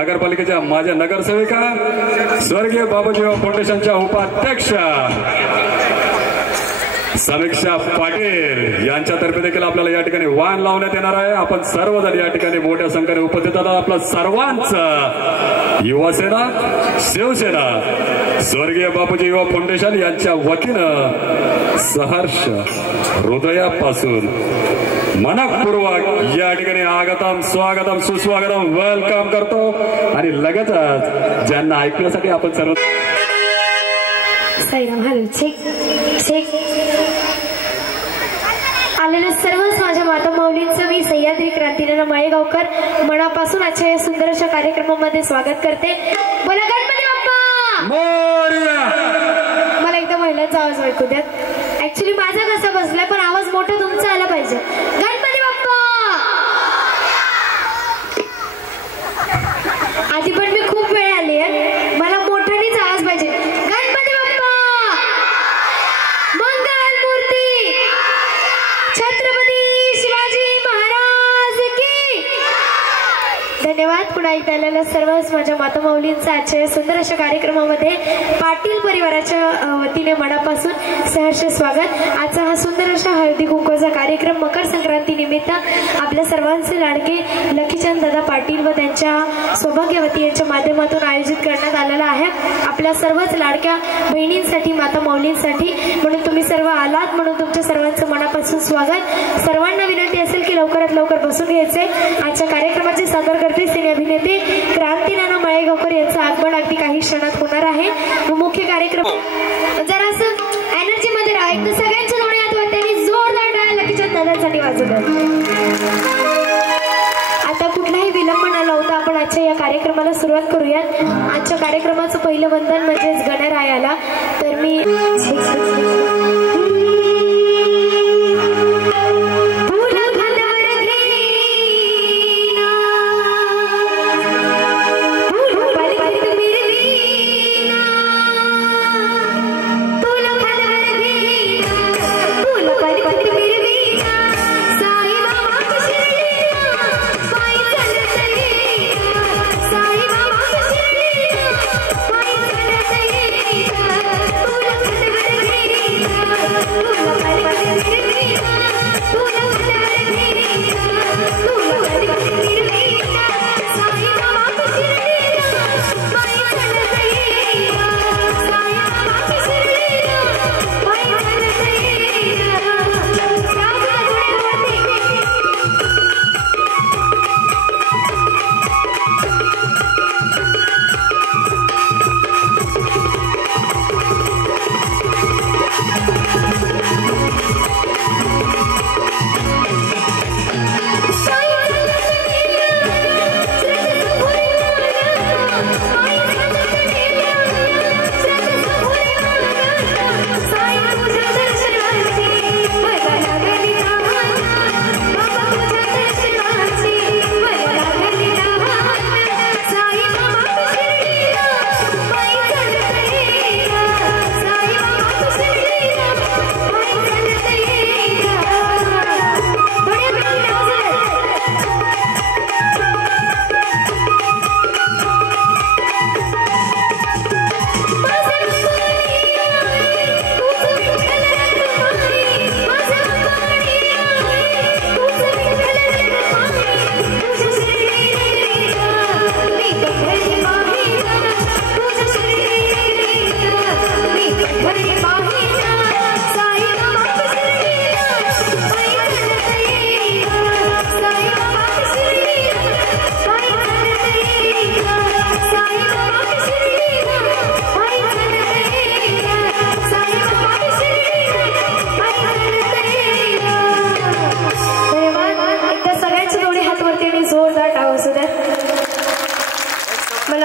नगरपालिकेच्या माझ्या नगरसेविका स्वर्गीय बाबूजी फाउंडेशनच्या उपाध्यक्ष समीक्षा पाटील यांच्यातर्फे देखील आपल्याला या ठिकाणी वाण लावण्यात येणार आहे। आपण सर्वजण या ठिकाणी मोठ्या संख्येने उपस्थित आहात। आपलं सर्वांचं युवासेना शिवसेना स्वर्गीय बापूजी युवा फाउंडेशन यांच्या वतीनं सहर्ष हृदयापासून मनपूर्वक या ठिकाणी आगतम स्वागतम सुस्वागतम वेलकम करतो आणि लगेचच ज्यांना ऐकण्यासाठी आपण सर्व आलेल्या सर्वच माझ्या माता माऊलींचं मी सह्याद्री क्रांतीनाना माळेगावकर मनापासून आजच्या या सुंदर अशा कार्यक्रमामध्ये स्वागत करते। बोला गणपती बाप्पा मोरया। मला एकदा महिलांचा आवाज ऐकू द्यात। ऍक्च्युली माझा कसा बसलाय पण आवाज मोठा तुमचा आला पाहिजे। गणपती बाप्पा। आधी पण मी खूप वेळ आली आहे, मला मोठ्यानेच आवाज पाहिजे। गणपती बाप्पा मंगल मूर्ती छत्रपती शिवाजी महाराज की। धन्यवाद। पुन्हा एकदा आलेल्या सर्वच माझ्या माता माऊलींचा आजच्या सुंदर अशा कार्यक्रमामध्ये पाटील परिवाराच्या वतीने मनापासून सहर्ष स्वागत। आजचा हा सुंदर अशा हळदी कुंकवाचा कार्यक्रम मकर संक्रांती निमित्त आपल्या सर्वांचे लाडके लकीचंद दादा पाटील व त्यांच्या सौभाग्यवती यांच्या माध्यमातून आयोजित करण्यात आलेला आहे। आपल्या सर्वच लाडक्या बहिणींसाठी माता माऊलींसाठी म्हणून तुम्ही सर्व आलात म्हणून तुमच्या सर्वांचं मनापासून स्वागत। सर्वांना विनंती असेल की लवकरात लवकर बसून घ्यायचे। आजच्या कार्यक्रमाचे सादर करते सिने अभिनेते क्रांतीनाना माळेगावकर यांचं आगमन अगदी काही क्षणात होणार आहे। मुख्य कार्यक्रम जरासं एनर्जी मध्ये राहा। एकदा सगळ्यांच्या दोन्ही हात त्यांनी जोरदार टाळ्या लकीचंद दादांसाठी वाजवतात। आता कुठलाही विलंब न लावता आपण आजच्या या कार्यक्रमाला सुरुवात करूयात। आजच्या कार्यक्रमाचं पहिलं वंदन म्हणजेच गणरायाला। तर मी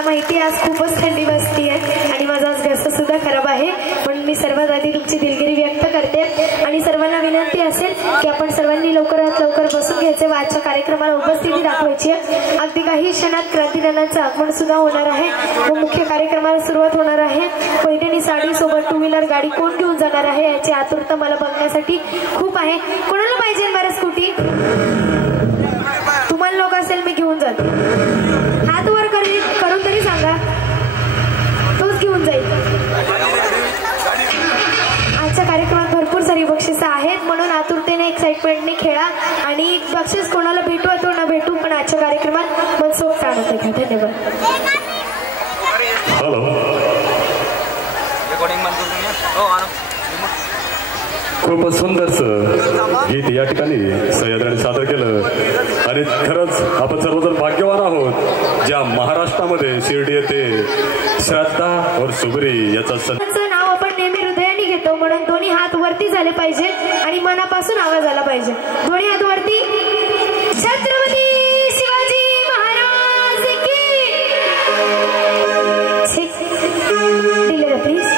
माहिती आज खूपच थंडी बसती आहे आणि माझा आज घसा सुद्धा खराब आहे, पण मी सर्वात आधी तुमची दिलगिरी व्यक्त करते आणि सर्वांना विनंती असेल की आपण सर्वांनी लवकरात लवकर बसून घ्यायचे व आजच्या कार्यक्रमाला उपस्थिती दाखवायची आहे। अगदी काही क्षणात क्रांतीनानांचं आगमन सुद्धा होणार आहे व मुख्य कार्यक्रमाला सुरुवात होणार आहे। पैठणी साडी सोबत टू व्हीलर गाडी कोण घेऊन जाणार आहे याची आतुरता मला बघण्यासाठी खूप आहे। कोणाला पाहिजे बरं स्कूटी? तुम्हाला लोक असेल मी घेऊन जाते, हात वर करेल। माणसं आहेत म्हणून आतुरतेने एक्साइटमेंटने खेळा आणि बक्षीस कोणाला भेटू अथवा न भेटू पण आजच्या कार्यक्रमात मनसोक्त आणत आहे. धन्यवाद. हॅलो खूप सुंदरच गीत या ठिकाणी सह्याद्रीने सादर केलं आणि खरंच आपण सर्वजण भाग्यवान आहोत ज्या महाराष्ट्रामध्ये शिर्डी येथे श्रद्धा और सुबरी याचा नाव आपण नेहमी हृदयाने घेतो म्हणून दोन्ही हात वरती झाले पाहिजे आणि मनापासून आवाज आला पाहिजे. दोन्ही हात वरती. छत्रपती शिवाजी महाराज की. दिले प्लीज.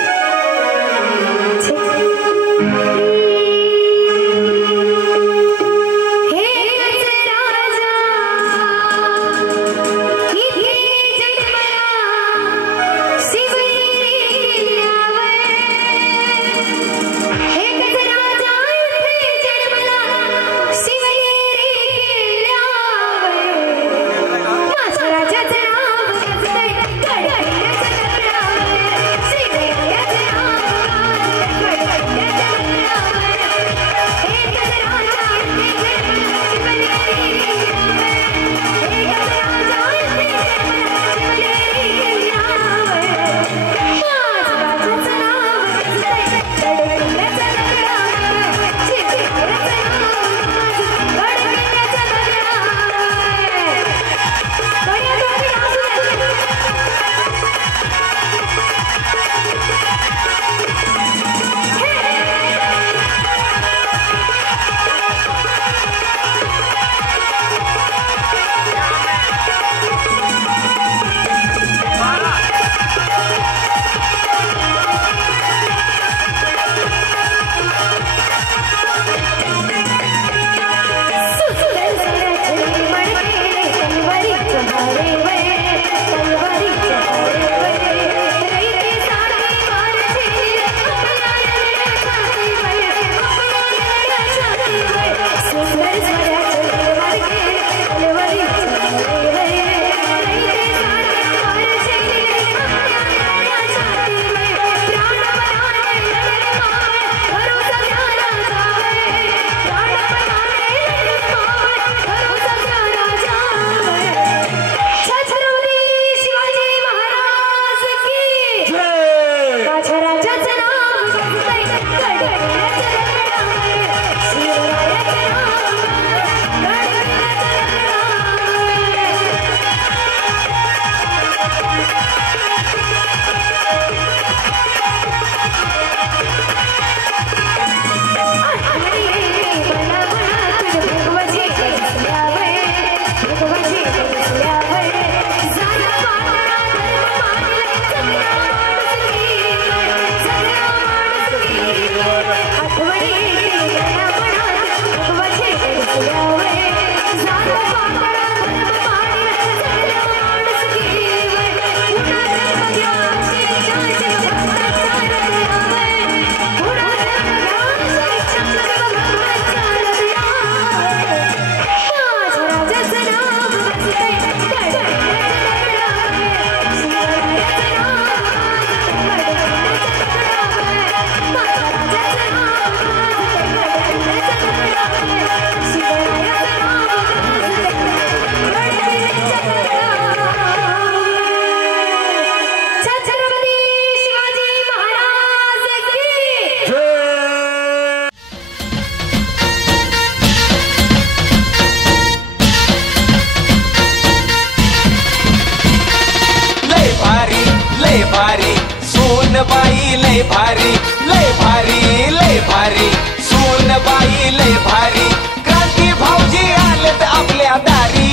बाई लय भारी लय भारी लय भारी सोन बाई लय भारी क्रांती भाऊजी आलेत आपल्या दारी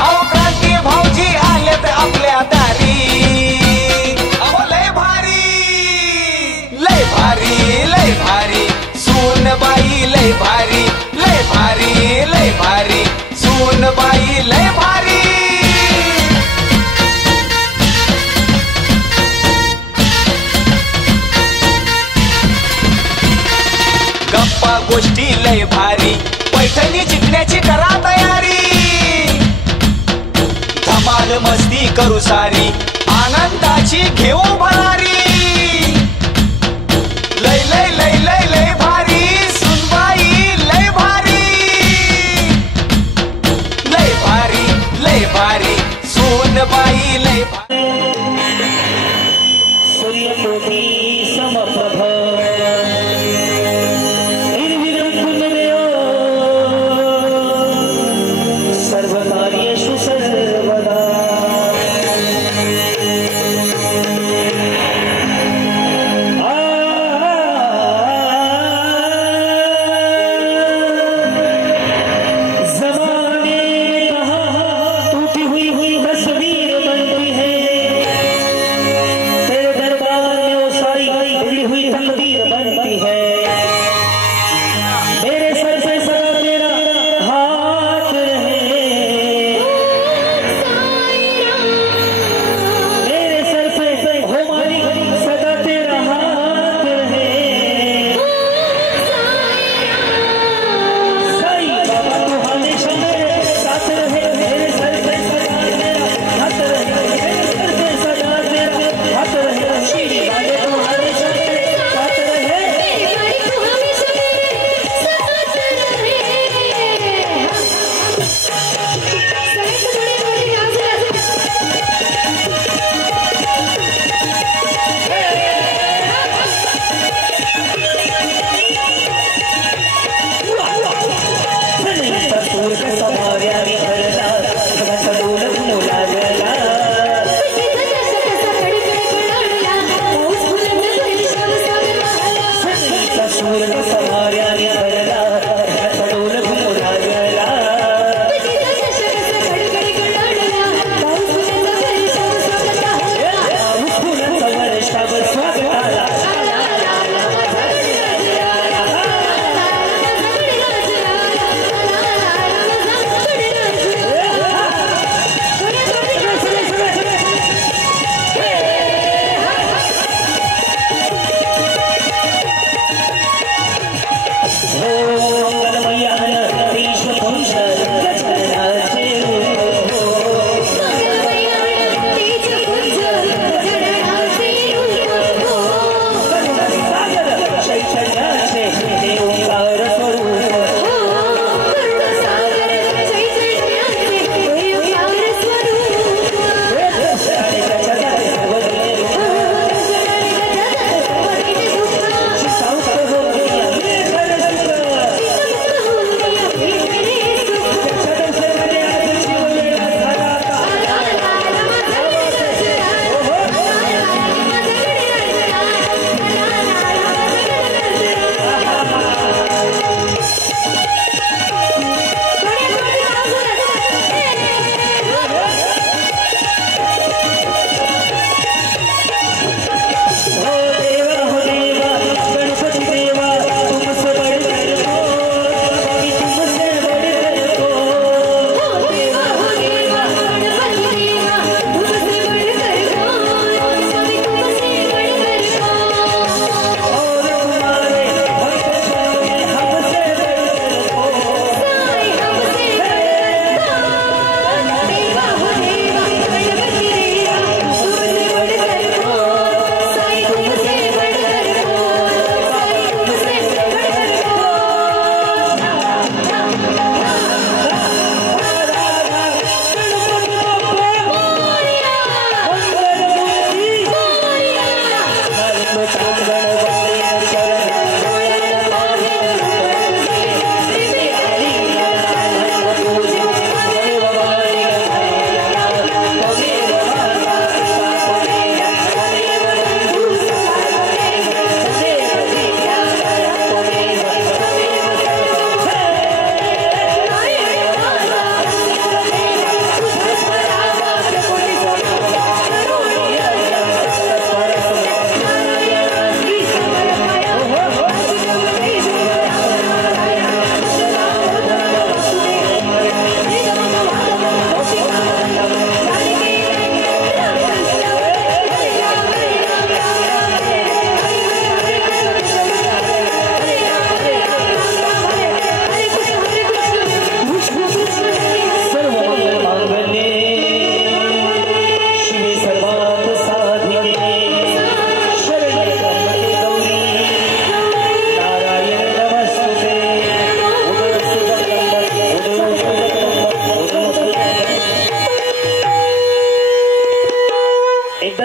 अहो क्रांती भाऊजी आलेत आपल्या दारी अहो लय भारी लय भारी लय भारी सोन बाई लय भारी लय भारी लय भारी सोन बाई लय भारी गोष्टी लय भारी पैठणी जिंकण्याची करा तयारी धमाल मस्ती करू सारी आनंदाची घेऊ भरारी लय लय लय लय लय भारी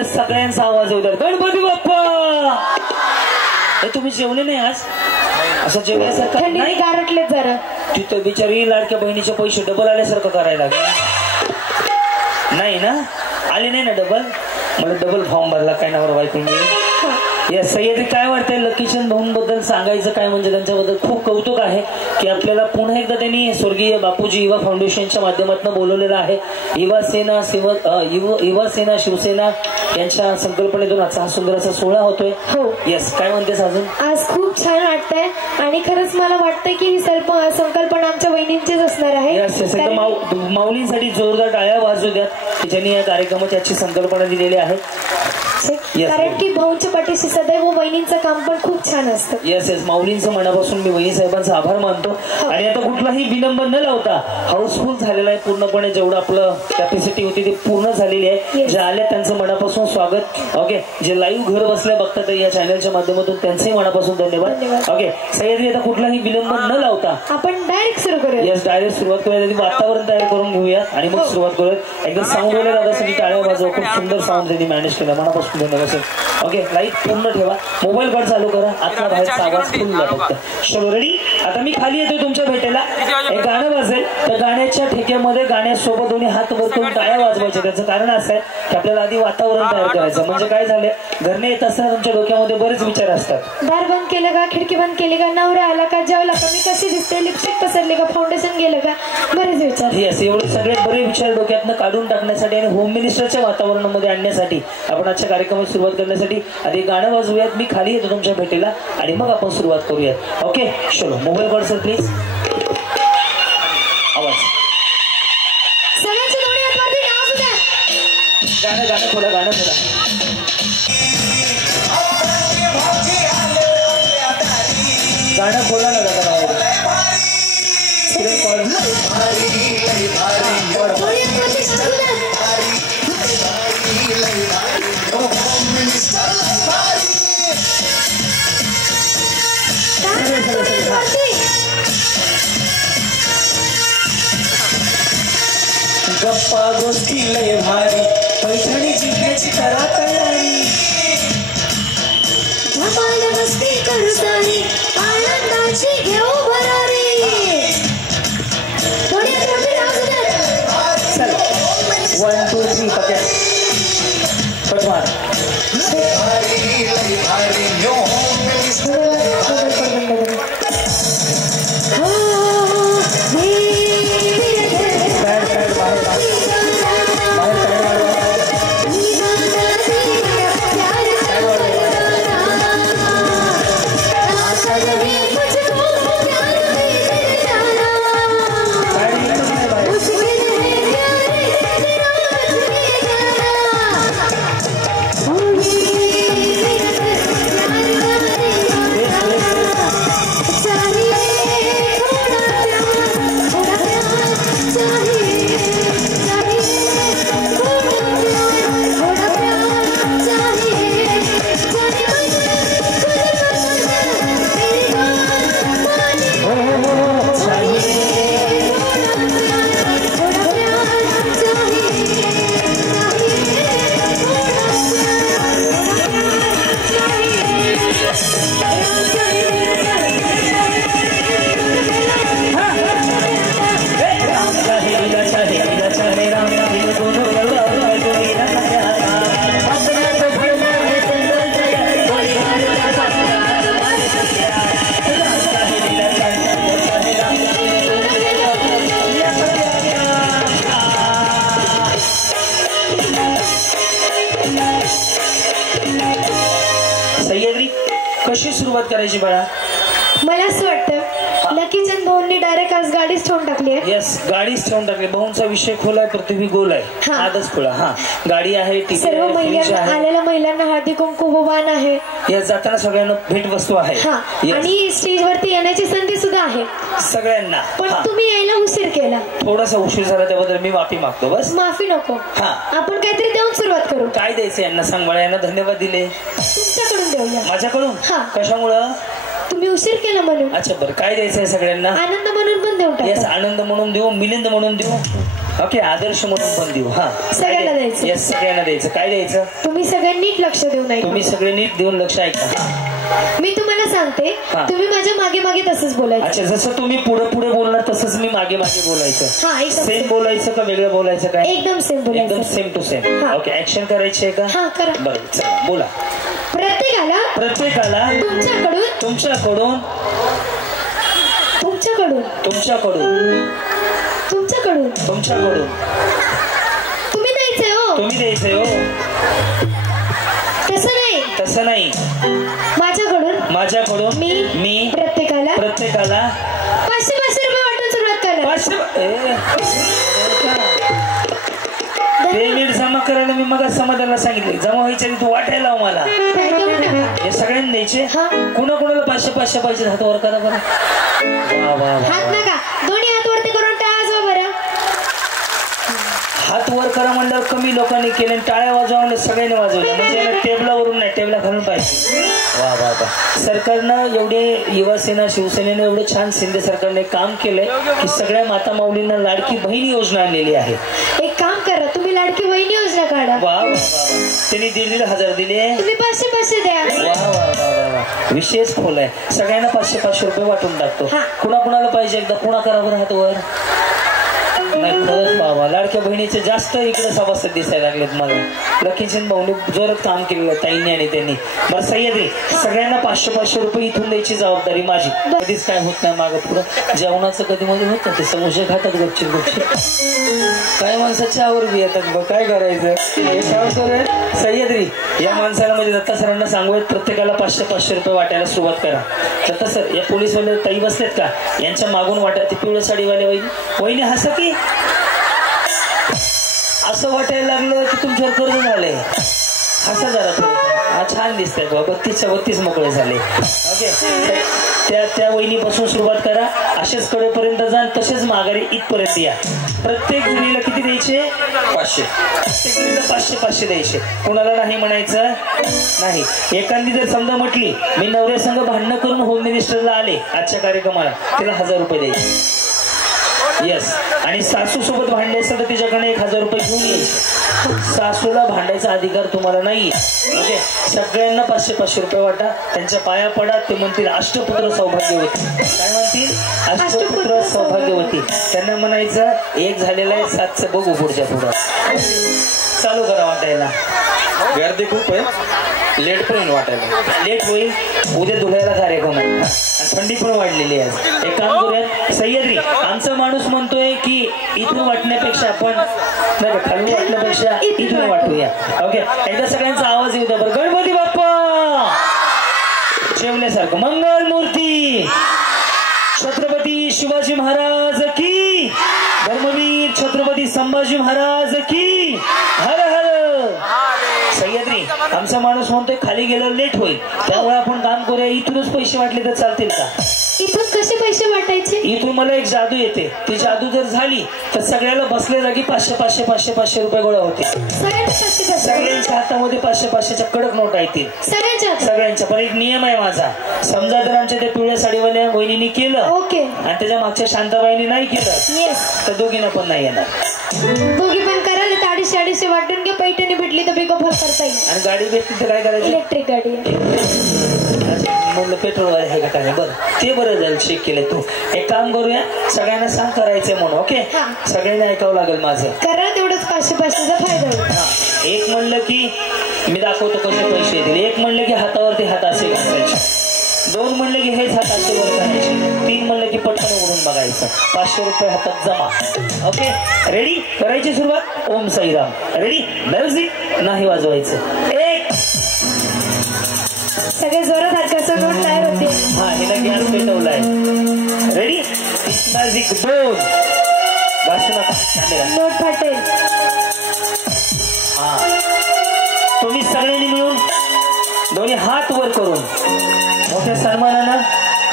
सगळ्यांचा आवाज येऊ द्या. गणपती बाप्पा. तुम्ही जेवले नाही आज? असं जेवल्यासारखं नाही गारटले जरा. तिथं बिचारी लाडक्या बहिणीचे पैसे डबल आल्यासारखं करायला नाही ना? आले नाही ना डबल? मला डबल फॉर्म भरला काय नावर बायको या सह्याद्री. काय वाटतंय लकीचंद भाऊंबद्दल सांगायचं काय म्हणजे त्यांच्याबद्दल खूप कौतुक आहे की आपल्याला पुन्हा एकदा त्यांनी स्वर्गीय बापूजी युवा फाउंडेशनच्या माध्यमातून बोलवलेलं आहे. युवा सेना शिवसेना यांच्या संकल्पनेतून आजचा हा सुंदर असा सोहळा होतोय. हो येस. काय म्हणतेस अजून? आज खूप छान वाटतंय आणि खरंच मला वाटतंय की ही संकल्पना आमच्या वहिनींचीच असणार आहे. माऊलींसाठी जोरदार टाळ्या वाजू द्या की ज्यांनी या कार्यक्रमाची आजची संकल्पना दिलेली आहे. कारण की भाऊंच्या पाठीशी सदैव वहिनींचं काम पण खूप छान असतं. Yes yes. माऊलींचं मनापासून मी वहिनी साहेबांचा आभार मानतो. आणि आता कुठलाही विलंब न लावता हाऊसफुल झालेला आहे पूर्णपणे. जेवढं आपलं कॅपॅसिटी होती ती पूर्ण झालेली आहे. जे आले त्यांचं मनापासून स्वागत. ओके. जे लाईव्ह घर बसल्या बघतात या चॅनलच्या माध्यमातून त्यांचंही मनापासून धन्यवाद. ओके. सह्याद्री आता कुठलाही विलंब न लावता आपण डायरेक्ट सुरू करूया. येस डायरेक्ट सुरुवात करूया. वातावरण तयार करून घेऊया आणि मग सुरुवात करूया. एकदम साऊंड वाले दादासाठी टाळ्या वाजवा. खूप सुंदर साऊंड त्यांनी मॅनेज केला. मनापासून धन्यवाद. बसून. ओके लाईट पूर्ण ठेवा. मोबाईल कॉल चालू करा. आता बाहेरचा आवाज फुल लागतो. चलो रेडी. आता मी खाली येतोय तुमच्या भेटेला. एक गाणं वाजेल. त्या गाण्याच्या ठेक्यामध्ये गाण्यासोबत दोन्ही हात वर करून टाळ्या वाजवायचे. त्याचं कारण असं आहे की आपल्याला आधी वातावरण तयार करायचं. म्हणजे काय झालंय घरने येत असताना तुमच्या डोक्यामध्ये बरेच विचार असतात. दार बंद केलं का, खिडकी बंद केली का, नवरा आला का, जेवला का, मी कशी दिसते, लिपस्टिक पसरली का, फाउंडेशन गेलं का, बरेच विचार. येस एवढे सगळे बरे विचार डोक्यातनं काढून टाकण्यासाठी आणि होम मिनिस्टरच्या वातावरणामध्ये आणण्यासाठी आपण आजच्या कार्यक्रमाची सुरुवात करण्यासाठी आधी गाणं वाजवूयात. मी खाली येतो तुमच्या भेटीला आणि मग आपण सुरुवात करूयात. ओके चलो मोबाईल कॉल सर प्लीज. आवाज सगळ्यांची दोन्ही हात वरती नाचू द्या. गाणं गाणं खोला गाणं खोला. गाणं खोला ना दादा. दोन्ही हात वरती नाचू द्या. गप्पा गोष्टी लय भारी पैठणी जिंकण्याची करा तयारी धमाल मस्ती करू सारी आनंदाची घेऊ भरारी. दोन्ही हात वरती नाचू द्या. चल 1 2 3 पकड पटवार. कशी सुरुवात करायची बाळा? मला असं वाटतं लकीचंद भाऊंनी डायरेक्ट आज गाडीच ठेवून टाकली आहे. येस गाडीच ठेवून टाकली. भाऊंचा विषय खोल आहे, पृथ्वी गोल आहे. आजच खोला. हा गाडी आहे, सर्व महिलांना आलेल्या महिलांना हळदी कुंकू बहुमान आहे. या जाताना सगळ्यांना भेट वस्तू आहे आणि स्टेजवरती येण्याची संधी सुद्धा आहे सगळ्यांना. पण तुम्ही यायला उशीर केला. थोडासा उशीर झाला त्याबद्दल मी माफी मागतो. बस माफी नको. आपण काहीतरी देऊन सुरुवात करू. काय द्यायचं यांना सांग बाळा. यांना धन्यवाद दिले तुमच्याकडून देऊया. माझ्याकडून? कशामुळं? तुम्ही उशीर केला म्हणून. अच्छा बरं काय द्यायचंय सगळ्यांना? आनंद म्हणून पण देऊ टाका. येस आनंद म्हणून देऊ, मिलिंद म्हणून देऊ, ओके आदर्श म्हणून पण देऊ. सगळ्यांना द्यायचं. येस सगळ्यांना द्यायचं. काय द्यायचं? तुम्ही सगळे नीट लक्ष देऊ नये. तुम्ही सगळे नीट देऊन लक्ष ऐका. मी तुम्हाला सांगते तुम्ही माझ्या मागे मागे तसंच बोलायचं. अच्छा जसं तुम्ही पुढे पुढे बोलणार तसंच मी मागे मागे बोलायचं. सेम बोलायचं का वेगळं बोलायचं? काय एकदम सेम बोलायचं. एकदम same to same. Okay action करायची आहे का? हा करा. बरं चला बोला. प्रत्येकाला तुमच्याकडून तुमच्याकडून तुमच्याकडून तुमच्याकडून तुमच्याकडून तुमच्याकडून तुम्ही द्यायचंय हो. तुम्ही द्यायचंय हो. तसं नाही. माझ्याकडून मी प्रत्येकाला 500 रुपये वाटून सुरुवात करा. पेमेंट जमा करायला मी मग समाधानाला सांगितले. जमा व्हायच्या तू वाटायला लाव मला. हे सगळ्यांना द्यायचे. कुणाकुणाला 500 पाहिजे? हात वर करा बरं. हात नका, दोन्ही हात वरती करून टाळ्या वाजवा बरं. हात वर करा म्हणल्यावर कमी लोकांनी केले, टाळ्या वाजवा म्हणजे सगळ्यांनी वाजवल्या. म्हणजे याला टेबलावरून नाही टेबला घालून पाहिजे. वा वा वा. सरकारनं एवढे युवासेना शिवसेनेनं एवढं छान शिंदे सरकारने काम केलंय की सगळ्या माता माऊलींना लाडकी बहीण योजना आणलेली आहे. एक काम करा तुम्ही लाडकी बहीण योजना काढा. वा वा वा वा. त्यांनी 1,500 दिले. तुम्ही 500 द्या. वा वा वा वा वा. विशेष खोल आहे. सगळ्यांना 500 रुपये वाटून टाकतो. कुणाकुणाला पाहिजे एकदा पुन्हा करा बरं हात वर. नाही खरंच बाबा लाडक्या बहिणीचे जास्त इकडे सभासद दिसायला लागलेत मला. लकीचंद भाऊनी जोरात काम केलेलं ताईंनी आणि त्यांनी. बरं सह्याद्री सगळ्यांना 500 रुपये इथून द्यायची जबाबदारी माझी. कधीच काय होत नाही मागं पुढं. जेवणाचं कधी मध्ये होत नाही. ते समोसे खातात गपचिप गपचिप. काय माणसाच्या आवर बी येतात बघ काय करायचं. सह्याद्री या माणसाला म्हणजे दत्ता सरांना सांगूयात प्रत्येकाला 500 रुपये वाटायला सुरुवात करा. दत्ता सर या पोलीसवाले ताई बसलेत का यांच्या मागून वाटा. ते पिवळ्या साडीवाले वहिनी हसा की असं वाटायला लागलं की तुमच्यावर कर्ज झालंय. हसा जरा थोडं. छान दिसतंय बाबा. 32 मोकळे झाले. ओके त्या वहिनीपासून सुरुवात करा. असेच कडेपर्यंत जा तसेच माघारी इथपर्यंत या. प्रत्येक जणीला किती द्यायचे 500. प्रत्येक जणीला 500 द्यायचे. कुणाला नाही म्हणायचं नाही. एखादी जर समजा म्हटली मी नवऱ्या संघ भांडणं करून होम मिनिस्टरला आले आजच्या कार्यक्रमाला तिला 1000 रुपये द्यायचे. येस. आणि सासू सोबत भांडले असेल तर तिच्याकडे 1000 रुपये घेऊन यायचे. सासूला भांडायचा अधिकार तुम्हाला नाही. ओके सगळ्यांना 500 रुपये वाटा. त्यांच्या पाया पडा. ते म्हणतील अष्टपुत्र सौभाग्यवती. काय म्हणतील अष्टपुत्र सौभाग्यवती. त्यांना म्हणायचं एक झालेलं आहे 7चं बघू पुढच्या पुढं. चालू करा वाटायला. गर्दी खूप आहे. लेट पण वाटायला लेट होईल. उद्या धुळ्याला कार्यक्रम आहे. थंडी पण वाढलेली आहे. एक काम करूयात सह्याद्री आमचा माणूस म्हणतोय की इथून वाटण्यापेक्षा आपण नाही खालून वाटण्यापेक्षा इथून वाटूया. ओके एकदा सगळ्यांचा आवाज येऊ द्या बरं. गणपती बाप्पा जेवण्यासारखं मंगल मूर्ती छत्रपती शिवाजी महाराज की. धर्मवीर छत्रपती संभाजी महाराज की. हर हर. सह्याद्री आमचा माणूस म्हणतोय खाली गेल्यावर लेट होईल त्यामुळे आपण काम करूया. इथूनच पैसे वाटले तर चालतील का. इथून कसे पैसे वाटायचे. इथून मला एक जादू येते. ती जादू जर झाली तर सगळ्याला बसल्या जागी 500 रुपये गोळा होते. सगळ्यांच्या हातामध्ये 500च्या कडक नोटा येतील सगळ्यांच्या. पण एक नियम आहे माझा. समजा जर आमच्या त्या पिवळ्या साडीवाल्या वहिनीने केलं ओके आणि त्याच्या मागच्या शांताबाईने नाही केलं तर दोघींना पण नाही येणार. दोघी पण करायला 250 वाटून घ्या. पैठणी भेटली तर बिगो फॉल करता येईल. आणि गाडी भेटली तर काय करायचं. इलेक्ट्रिक गाडी म्हणलं पेट्रोलवाले आहे का काय. बरं ते बरं झालं चेक केलं. तू एक काम करूया सगळ्यांना सांग करायचंय म्हणून. ओके सगळ्यांना ऐकावं लागेल माझं. करा तेवढंच 500चा फायदा होईल. एक म्हणलं की मी दाखवतो कसे पैसे येतील. एक म्हणलं की हातावरती हात असे घालायचे. 2 म्हणलं की हेच हात असे वर करायचे. 3 म्हणलं की पटकन उडून बघायचं. 500 रुपये हातात जमा. ओके रेडी करायची सुरुवात. ओम साईराम. रेडी म्युझिक नाही वाजवायचं. 1 सगळे जोरात हात कसं नोट तयार होते. हा हिला गॅस पेटवलाय. Ready music. 2 भाषण नोट फाटेल. हा तुम्ही सगळ्यांनी मिळून दोन्ही हात वर करून मोठ्या सन्मानानं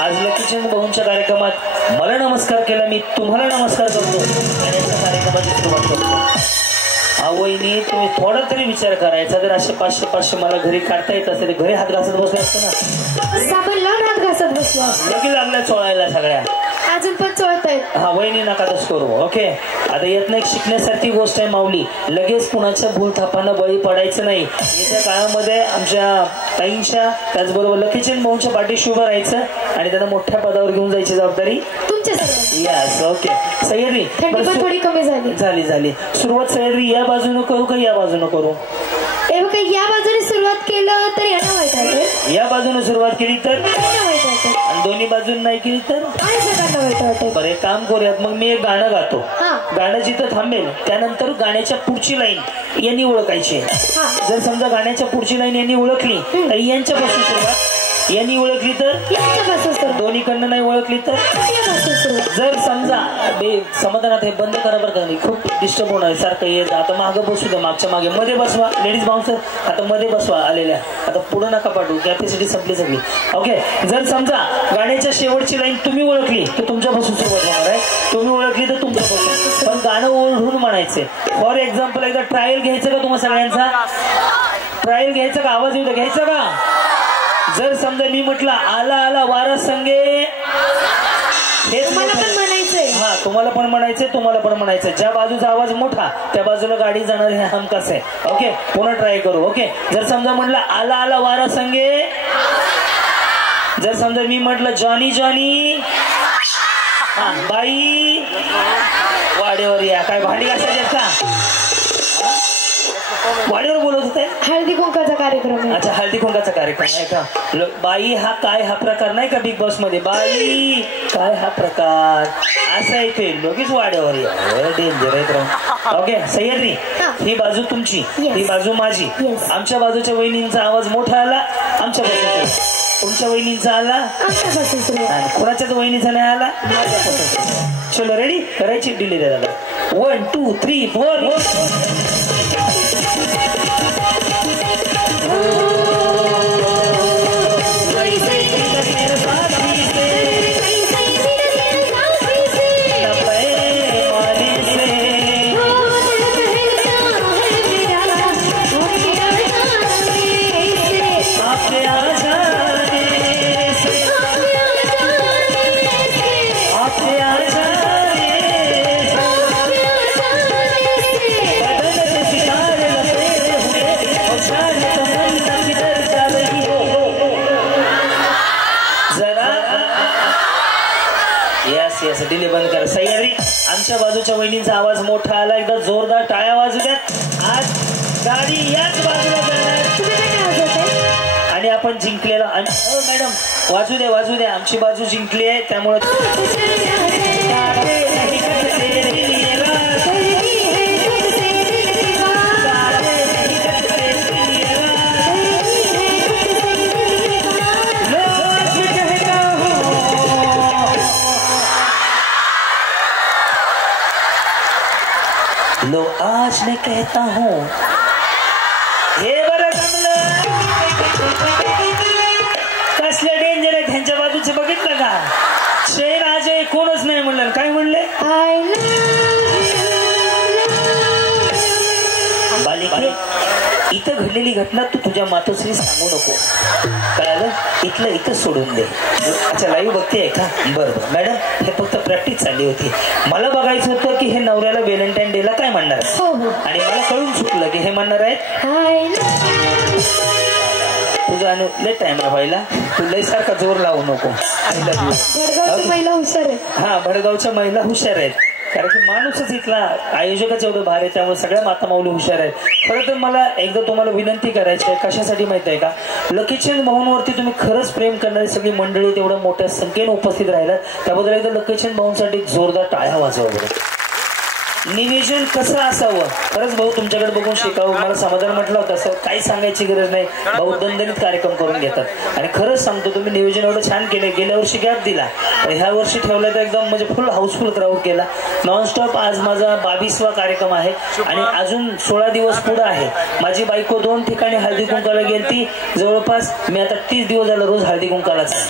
आज लकीचंद भाऊंच्या कार्यक्रमात मला नमस्कार केला. मी तुम्हाला नमस्कार करतो आणि याच्या कार्यक्रमाची सुरुवात करतो. वहिनी तुम्ही थोडा तरी विचार करायचा. जर असे 500 मला घरी काढता येत असेल घरी हात घासत बसले असतं ना. साबण लावून हात घासत बसला लगी लागल्या चोळायला सगळ्या. अजून पण चोळतायत. हा वहिनी नका तस करू. ओके आता येत नाही. शिकण्यासारखी गोष्ट आहे माऊली. लगेच कुणाच्या भूलथापांना बळी पडायचं नाही. येत्या काळामध्ये आमच्या ताईंच्या त्याचबरोबर लकीचंद भाऊंच्या पाठीशी उभं राहायचं आणि त्यांना मोठ्या पदावर घेऊन जायची जबाबदारी तुमच्या सगळ्यांची. यस ओके सह्याद्री थंडी पण थोडी कमी झाली. सुरुवात सह्याद्री या बाजूने करू का या बाजूने करू. या बाजूने सुरुवात केलं तर यांना वाईट वाटेल. या बाजूने सुरुवात केली तर वाईट वाटेल. आणि दोन्ही बाजून नाही केली तर सगळ्यांना वाईट वाटेल. बरं एक काम करूयात. मग मी एक गाणं गातो. गाणं जिथं थांबेल त्यानंतर गाण्याच्या पुढची लाईन यांनी ओळखायची. जर समजा गाण्याच्या पुढची लाईन यांनी ओळखली तर यांच्यापासून सुरुवात. यांनी ओळखली तर दोन्हीकडनं नाही ओळखली तर. जर समजा समाधानात हे बंद करा बरं का. खूप डिस्टर्ब होणार सारखं येत. आता मागं बसू द्या. मागच्या मागे मध्ये बसवा. लेडीज बाउन्सर आता मध्ये बसवा आलेल्या. आता पुढं नका पाठवू. कॅपॅसिटी संपली सगळी. ओके जर समजा गाण्याच्या शेवटची लाईन तुम्ही ओळखली तर तुमच्यापासून सुरुवात होणार आहे. तुम्ही ओळखली तर तुमच्यापासून. पण गाणं ओळखून म्हणायचे. फॉर एक्झाम्पल एकदा ट्रायल घ्यायचं का तुम्हाला सगळ्यांचा. ट्रायल घ्यायचं का. आवाज येऊ द्या. घ्यायचं का. जर समजा मी म्हटलं आला आला वारा संगे हेच म्हणायचंय. हा तुम्हाला पण म्हणायचंय, तुम्हाला पण म्हणायचंय. ज्या बाजूचा आवाज मोठा त्या बाजूला गाडी जाणार हे हमखास आहे. ओके, पुन्हा ट्राय करू. ओके, जर समजा म्हटलं आला आला वारा संगे, जर समजा मी म्हटलं जॉनी जॉनी, बाई वाड्यावर या. काय भांडी घासायचे का? वाड्यावर बोलत होते. हळदी कुंकाचा कार्यक्रम आहे. अच्छा, हळदी कुंकाचा कार्यक्रम आहे का? बाई हा काय हा प्रकार नाही का बिग बॉस मध्ये? बाई काय हा प्रकार असा येते लगेच वाड्यावर या. डेंजर आहे. ओके सह्याद्री, ही बाजू तुमची, ही बाजू माझी. आमच्या बाजूच्या वहिनींचा आवाज मोठा आला आमच्या बाजूचा, तुमच्या वहिनींचा आला कोणाच्याच वहिनीचा नाही आला. चलो रेडी करायची, डिले द्यायला. 1 2 3 4. डिले बंद करा. सह्याद्री, आमच्या बाजूच्या वहिनींचा आवाज मोठा आला. एकदा जोरदार टाळ्या वाजू द्या. आज गाडी याच बाजूला जाणार आणि आपण जिंकलेला. मॅडम वाजू द्या वाजू द्या, आमची बाजू जिंकली आहे त्यामुळे लो आज मैं कहता हूँ हे बरं जमलं. कसले डेंजर आहे त्यांच्या बाजूचे बघितलं का? शेर आज कोणच नाही म्हणलं. काय म्हणले? बालिके, इथं घडलेली घटना तू तुझ्या मातोश्री सांगू नको, कळालं? इथलं इथं सोडून दे. अच्छा लाईव्ह बघते का? बरं मॅडम, हे फक्त प्रॅक्टिस चालली होती. मला बघायचं होतं की हे नवऱ्याला व्हॅलेंटाईन डेला काय म्हणणार, आणि मला कळून चुकलं की हे म्हणणार आहेत तुझा लय टाइम व्हायला. तू लय सारखा जोर लावू नको. महिला हुशार आहे. हा, भडगावच्या महिला हुशार आहेत. कारण की माणूसच इथला आयोजकाच एवढं भार आहे, त्यामुळे सगळ्या माता माऊली हुशार आहेत. खरं तर मला एकदा तुम्हाला विनंती करायची आहे. कशासाठी माहित आहे का? लकी चेन भाऊंवरती तुम्ही खरंच प्रेम करणारी सगळी मंडळी तेवढ्या मोठ्या संख्येने उपस्थित राहिलात, त्याबद्दल एकदा लकी चेन भाऊंसाठी जोरदार टाळ्या वाजवा बरं. निवेदन कसं असावं खरंच भाऊ तुमच्याकडे बघून शिकावं. मला समाधान म्हटलं होतं, असं काही सांगायची गरज नाही. भाऊ दणदणीत कार्यक्रम करून घेतात आणि खरंच सांगतो तुम्ही नियोजन एवढं छान केलं. गेल्या वर्षी गॅप दिला, ह्या वर्षी ठेवला तर एकदम म्हणजे फुल हाऊसफुल क्राऊड केला. नॉनस्टॉप आज माझा 22वा कार्यक्रम आहे आणि अजून 16 दिवस पुढे आहे. माझी बायको 2 ठिकाणी हळदी कुंकाला गेलती. जवळपास मी आता 30 दिवस झाला रोज हळदी कुंकालाच.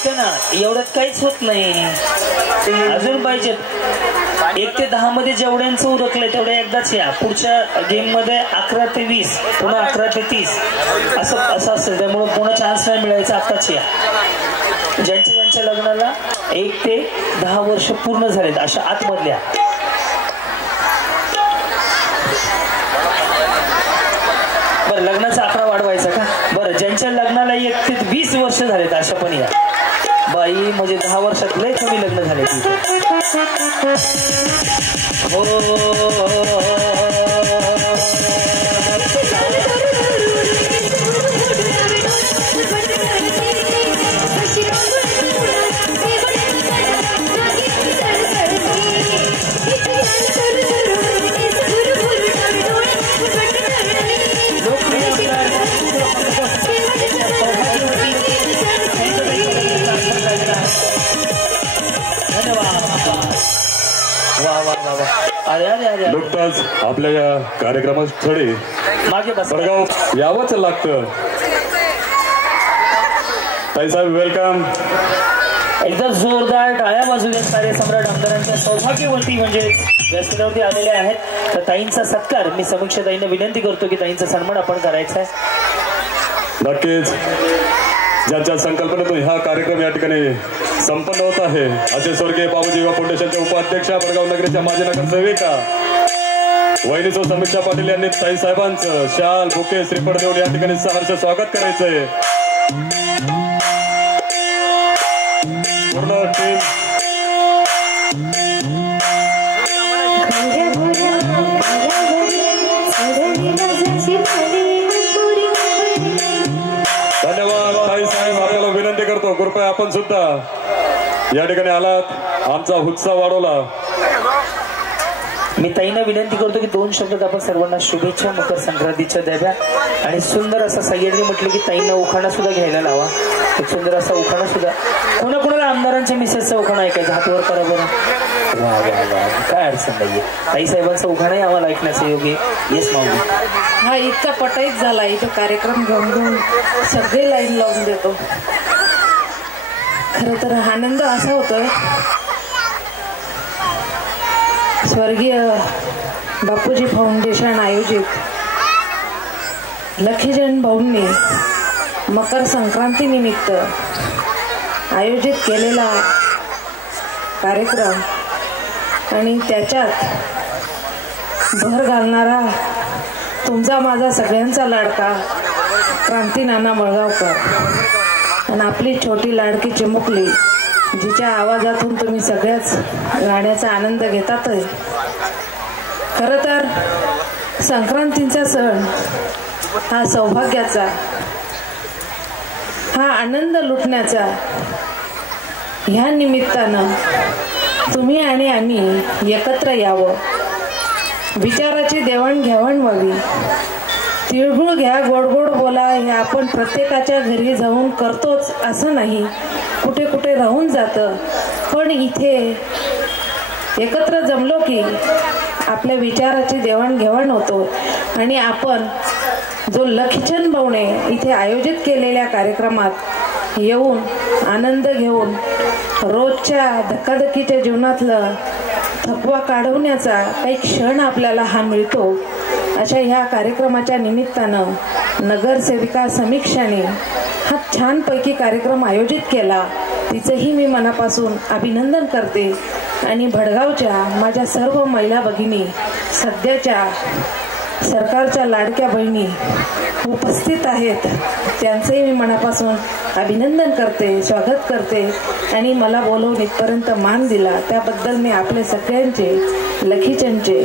ऐका ना, एवढ्यात काहीच होत नाही, अजून पाहिजे. 1 ते 10 मध्ये जेवढ्यांचं उरकलंय तेवढ्या एकदाच या. पुढच्या गेम मध्ये 11 ते 20, पुन्हा 11 ते 30 असं असेल. त्यामुळे पुन्हा चान्स नाही मिळायचा, आताच या. ज्यांच्या लग्नाला 1 ते 10 वर्ष पूर्ण झालेत अशा आतमधल्या. बरं, लग्नाचा आकडा वाढवायचा का? बरं, ज्यांच्या लग्नाला 1 ते 20 वर्ष झालेत अशा पण या. बाई म्हणजे 10 वर्षात लय कमी लग्न झाले. नुकताच आपल्या या कार्यक्रमास्थळी मागे बडगाव यावंच लागतं. ताईसाहेब वेलकम. एकदा जोरदार टाळ्या वाजवून कार्यसम्राट आमदारांच्या सौभाग्यवती म्हणजे व्यासपीठावरती आलेले आहेत. तर ताईंचा सत्कार मी समीक्षा ताईंना विनंती करतो की ताईंचा सन्मान आपण करायचा आहे. नक्कीच ज्यांच्या संकल्पनेतून हा कार्यक्रम या ठिकाणी संपन्न होत आहे असे स्वर्गीय बाबूजी युवा फाउंडेशनच्या उपाध्यक्षा, बडगाव नगरीच्या माजी नगरसेविका वहिनी सौ समीक्षा पाटील यांनी ताई साहेबांचं शाल, बुके, श्रीफळ देऊन या ठिकाणी सहर्ष स्वागत करायचंय. पूर्ण टीम धन्यवाद. ताई साहेब आपल्याला विनंती करतो कृपया आपण सुद्धा या ठिकाणी आलात, आमचा उत्साह वाढवला. मी ताईंना विनंती करतो की 2 शब्दात आपण सर्वांना शुभेच्छा मकर संक्रांतीच्या द्याव्या. आणि सुंदर असा सह्याद्री म्हटलं की ताईंना उखाणा सुद्धा घ्यायला लावा. एक सुंदर असा उखाणा सुद्धा. कोणाकोणाला आमदारांच्या मिसेसचा उखाणा ऐकायचा हातवर करा बरं. वा वा वा, काय अडचण नाहीये. ताई साहेबांचा उखाणाही आम्हाला ऐकण्याचं योग्य. येस माऊली. हा इतका पटाईत झाला, इथं कार्यक्रम घेऊन सगळे लाईन लावून देतो. खरं तर आनंद असा होतोय, स्वर्गीय बापूजी फाउंडेशन आयोजित लखीजन भाऊंनी मकर संक्रांती निमित्त आयोजित केलेला कार्यक्रम आणि त्याच्यात भर घालणारा तुमचा माझा सगळ्यांचा लाडका क्रांती नाना मळगावकर आणि आपली छोटी लाडकी चिमुकली जिच्या आवाजातून तुम्ही सगळ्याच गाण्याचा आनंद घेतातच. खरं तर संक्रांतीचा सण हा सौभाग्याचा, हा आनंद लुटण्याचा, ह्या निमित्तानं तुम्ही आणि आम्ही एकत्र यावं, विचाराची देवाणघेवाण व्हावी. तिळगुळ घ्या, गोड गोड बोला हे आपण प्रत्येकाच्या घरी जाऊन करतोच असं नाही, कुठे कुठे राहून जातं. पण इथे एकत्र जमलो की आपल्या विचाराची देवाणघेवाण होतो. आणि आपण जो लखीचंद भाऊने इथे आयोजित केलेल्या कार्यक्रमात येऊन आनंद घेऊन रोजच्या धक्काधक्कीच्या जीवनातलं थकवा काढवण्याचा काही क्षण आपल्याला हा मिळतो. अशा ह्या कार्यक्रमाच्या निमित्तानं नगरसेविका समीक्षाने हा छानपैकी कार्यक्रम आयोजित केला, तिचंही मी मनापासून अभिनंदन करते. आणि भडगावच्या माझ्या सर्व महिला भगिनी, सध्याच्या सरकारच्या लाडक्या बहिणी उपस्थित आहेत, त्यांचंही मी मनापासून अभिनंदन करते, स्वागत करते. आणि मला बोलवून इथपर्यंत मान दिला त्याबद्दल मी आपले सगळ्यांचे, लखीचंदचे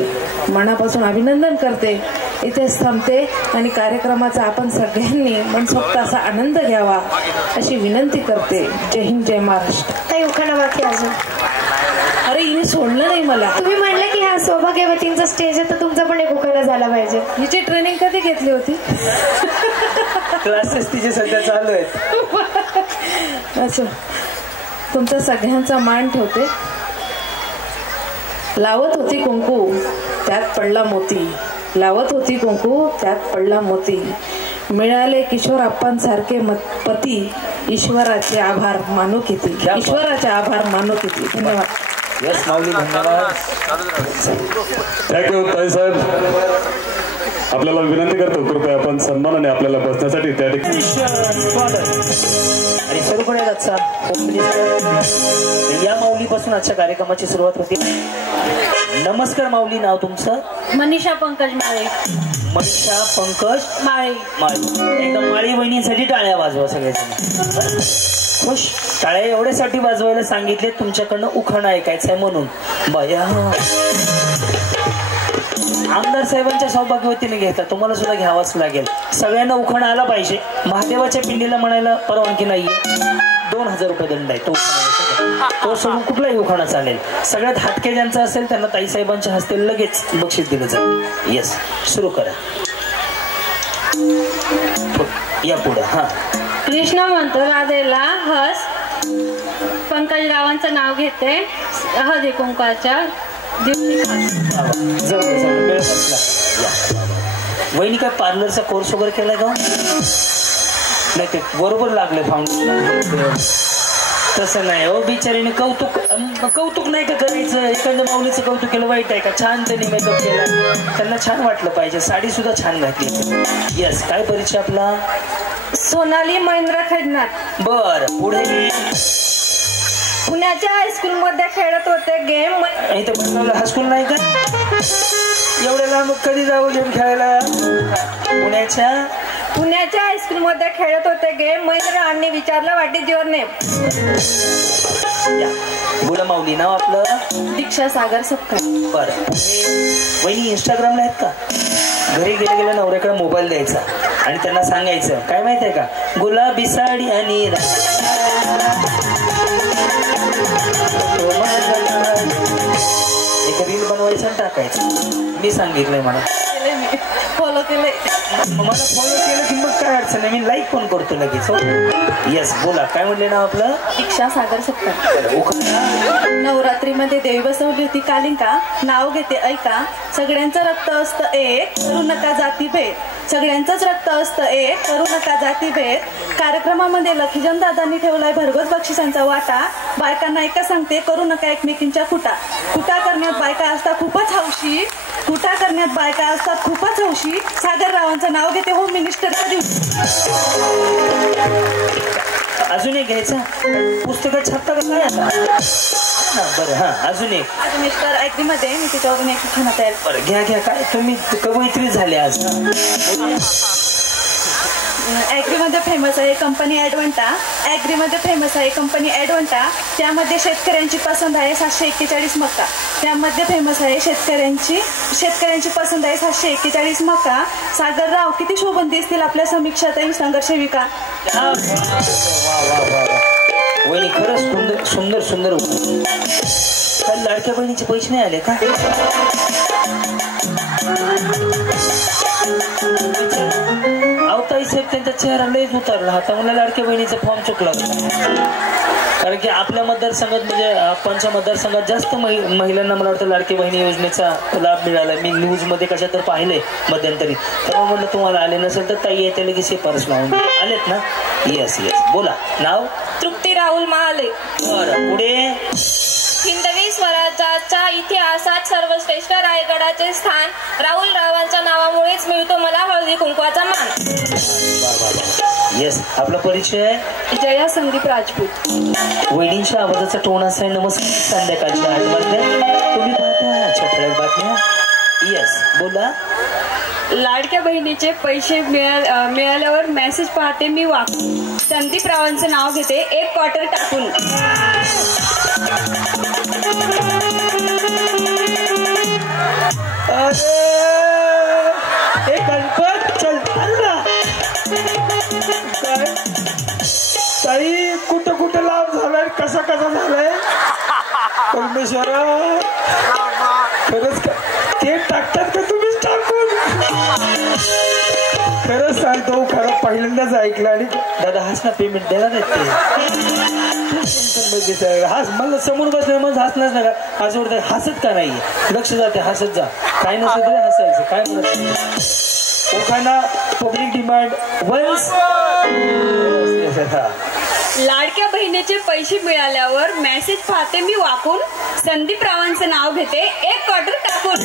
मनापासून अभिनंदन करते. इथेच थांबते आणि कार्यक्रमाचा आपण सगळ्यांनी मनसोक्त असा आनंद घ्यावा अशी विनंती करते. जय हिंद, जय महाराष्ट्र. ताई उखाणा बाकी अजून. अरे हिने सोडलं नाही मला. तुम्ही म्हणलं की हा सौभाग्यवतींचा स्टेज आहे तर तुमचा पण एक उखाणा झाला पाहिजे. हिची ट्रेनिंग कधी घेतली होती? क्लासेस तिचे सध्या चालू आहेत. असं तुमचा सगळ्यांचा मान ठेवते. लावत होती कुंकू त्यात पडला मोती, लावत होती कुंकू त्यात पडला मोती, मिळाले किशोर आप्पांसारखे पती ईश्वराचे आभार मानू किती, ईश्वराचे आभार मानू किती. धन्यवाद. यस माऊली, धन्यवाद. थँक्यू ताई साहेब. आपल्याला विनंती करतो कृपया आपण सन्मानाने आपल्याला बसण्यासाठी त्या ठिकाणी. आणि सर्वकडे आजचा या माऊलीपासून आजच्या कार्यक्रमाची सुरुवात होती. नमस्कार माऊली, नाव तुमचं? मनीषा पंकज माळे. मनीषा पंकज माळे. माळे. एकदम माळी बहिणींसाठी टाळ्या वाजवा सगळ्याजण. खुश. टाळ्या एवढ्यासाठी वाजवायला सांगितले तुमच्याकडनं उखाणा ऐकायचं आहे म्हणून. बया आमदार साहेबांच्या सौभाग्यवतीने घेता, तुम्हाला सुद्धा घ्यावाच लागेल. सगळ्यांना उखाणा आला पाहिजे. महादेवाच्या पिंडीला म्हणायला परवानगी नाहीये. 2000 रुपये दंड आहे. तो सोडून कुठलाही उखाणा चालेल. सगळ्यात हटके ज्यांचा असेल त्यांना ताईसाहेबांच्या हस्ते लगेच बक्षीस दिलं जाईल. येस, सुरू करा. या पुढे. हा, कृष्ण म्हणतो राधेला हस. पंकजरावांचं नाव घेते हळदी कुंकाच्या दिवशी. वहिनी काय पार्लरचा कोर्स वगैरे केलाय का? नाही, ते बरोबर लागले फाउंडेशन. तसं नाही हो, बिचारीने कौतुक नाही का करायचं. एखाद्या माऊलीचं कौतुक केलं वाईट आहे का? छान त्यांनी मेकअप केला, त्यांना छान वाटलं पाहिजे. साडी सुद्धा छान घातली. येस, काय परिचय आपला? सोनाली महेंद्र खडनार. बर, पुढे. पुण्याच्या हायस्कूल मध्ये खेळत होते गेम. इथं बनवलं हायस्कूल नाही का? एवढ्या लांब कधी जाऊ गेम खेळायला? पुण्याच्या हायस्कूल मध्ये खेळत होते गेम. महेंद्रांनी विचारलं वाट इज युअर नेम. बोला माऊली, नाव आपलं? दीक्षा सागर सपकाळ. बरं, वहिनी इंस्टाग्रामला आहेत का? घरी गेल्या नवऱ्याकडे मोबाईल द्यायचा आणि त्यांना सांगायचं काय माहित आहे का? गुलाबी साडी आणि एक रील बनवायचं आणि टाकायचं. मी सांगितलंय मला. फॉलो केले. मला फॉलो केलं की मग काय अडचण नाही, मी लाईक पण करतो लगेच. येस, बोला, काय म्हणले नाव आपलं? दीक्षा सागर सपकाळ. नवरात्रीमध्ये देवी बसवली होती कालिंका. नाव घेते ऐका. सगळ्यांचं रक्त असतं एक, करू नका जाती भेद. सगळ्यांचंच रक्त असतं एक, करू नका जाती भेद. कार्यक्रमामध्ये लखीजन दादांनी ठेवलाय भरघोस बक्षिसांचा वाटा. बायकांना ऐका सांगते, करू नका एकमेकींच्या खुटा. खुटा करण्यात बायका असतात खूपच हौशी. खुटा करण्यात बायका असतात खूपच हौशी. सागररावांचं नाव घेते होम मिनिस्टरच्या दिवशी. अजून एक घ्यायचा. पुस्तकात छापता का काय आता? बरं, हा, अजून एक. मिस्टर ॲग्रीमध्ये मी त्याच्यावरून एक खाना तयार. बरं, घ्या. काय तुम्ही कवयित्री झाले आज? ॲग्रीमध्ये फेमस आहे कंपनी ॲडवंटा. ॲग्रीमध्ये फेमस आहे कंपनी ॲडवंटा. त्यामध्ये शेतकऱ्यांची पसंत आहे 741 मका. त्यामध्ये फेमस आहे शेतकऱ्यांची पसंत आहे 741 मका. सागरराव किती शोभून दिसतील आपल्या समीक्षाताई संघर्षविका. वहिनी खरंच सुंदर. काल लाडक्या बहिणीचे पैसे नाही आले का? आवताई साहेब त्यांचा चेहरा लयच उतरला होता. मला लाडक्या बहिणीचा फॉर्म चुकला होता. कारण की आपल्या मतदारसंघात म्हणजे आपणच्या मतदारसंघात जास्त महिलांना मला वाटतं लाडकी बहिणी योजनेचा लाभ मिळाला. मी न्यूजमध्ये कशा तर पाहिले मध्यंतरी. तेव्हा म्हटलं तुम्हाला आले नसेल तर ताई येते लगेच शिफारस लावून आलेत ना? येस. बोला, नाव? तृप्ती राहुल महाले. बरं, पुढे. हिंदवी स्वराज्याच्या इतिहासात सर्वश्रेष्ठ रायगडाचे स्थान. राहुल रावांच्या नावामुळेच मिळतो मला हळदी कुंकवाचा मान. येस, आपला परिचय? जया संदीप राजपूत. वहिनींच्या आवाजाचा टोन असा आहे. नमस्कार, संध्याकाळच्या 8 वाजल्या. तुम्ही पाहता ठळक बातम्या. येस, बोला. लाडक्या बहिणीचे पैसे मिळाल्यावर मेसेज पाहते मी वाक. संदीप रावांचं नाव घेते 1 क्वार्टर टाकून. ताई कुठं लाभ झालाय, कसा झालाय? परमेश्वरा, खरंच ते टाकतात का तुम्हीच टाकून? खरंच सांगतो, खरं पहिल्यांदाच ऐकलं. आणि दादा हास ना, पेमेंट द्यायला नाही हास. मला समोर बसल्या मग हसणारच नाही का? असं वाटतं हसत का नाही? लक्ष जाते, हसत जा. काय नसतं तरी हसायचं. काय म्हणत ओखाना पब्लिक डिमांड वन्स. लाडक्या बहिणीचे पैसे मिळाल्यावर मेसेज पाहते मी वाकून, संदीप रावांचं नाव घेते एक क्वार्टर टाकून.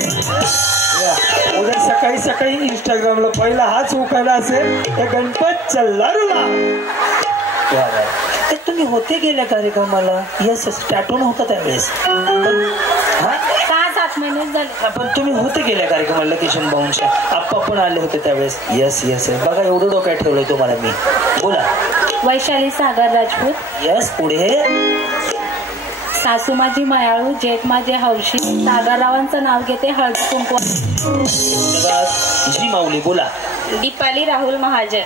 उद्या सकाळी सकाळी इंस्टाग्रामला पहिला हाच उखायला असेल हे गणपत चल्लारूला. तुम्ही होते गेल्या कार्यक्रमाला? येस स्टार्टून होता त्यावेळेस. 6-7 महिने झाले. पण तुम्ही होते गेल्या कार्यक्रमाला किशन भाऊंच्या आप्पा पण आले होते त्यावेळेस. येस येस बघा एवढं डोक्यात ठेवलंय तुम्हाला मी. बोला. वैशाली सागर राजपूत. येस पुढे. सासू माझी मायाळू, जेठ माझे हौशी, सागररावांचं नाव घेते हळदी कुंकू. जी माऊली बोला. दीपाली राहुल महाजन.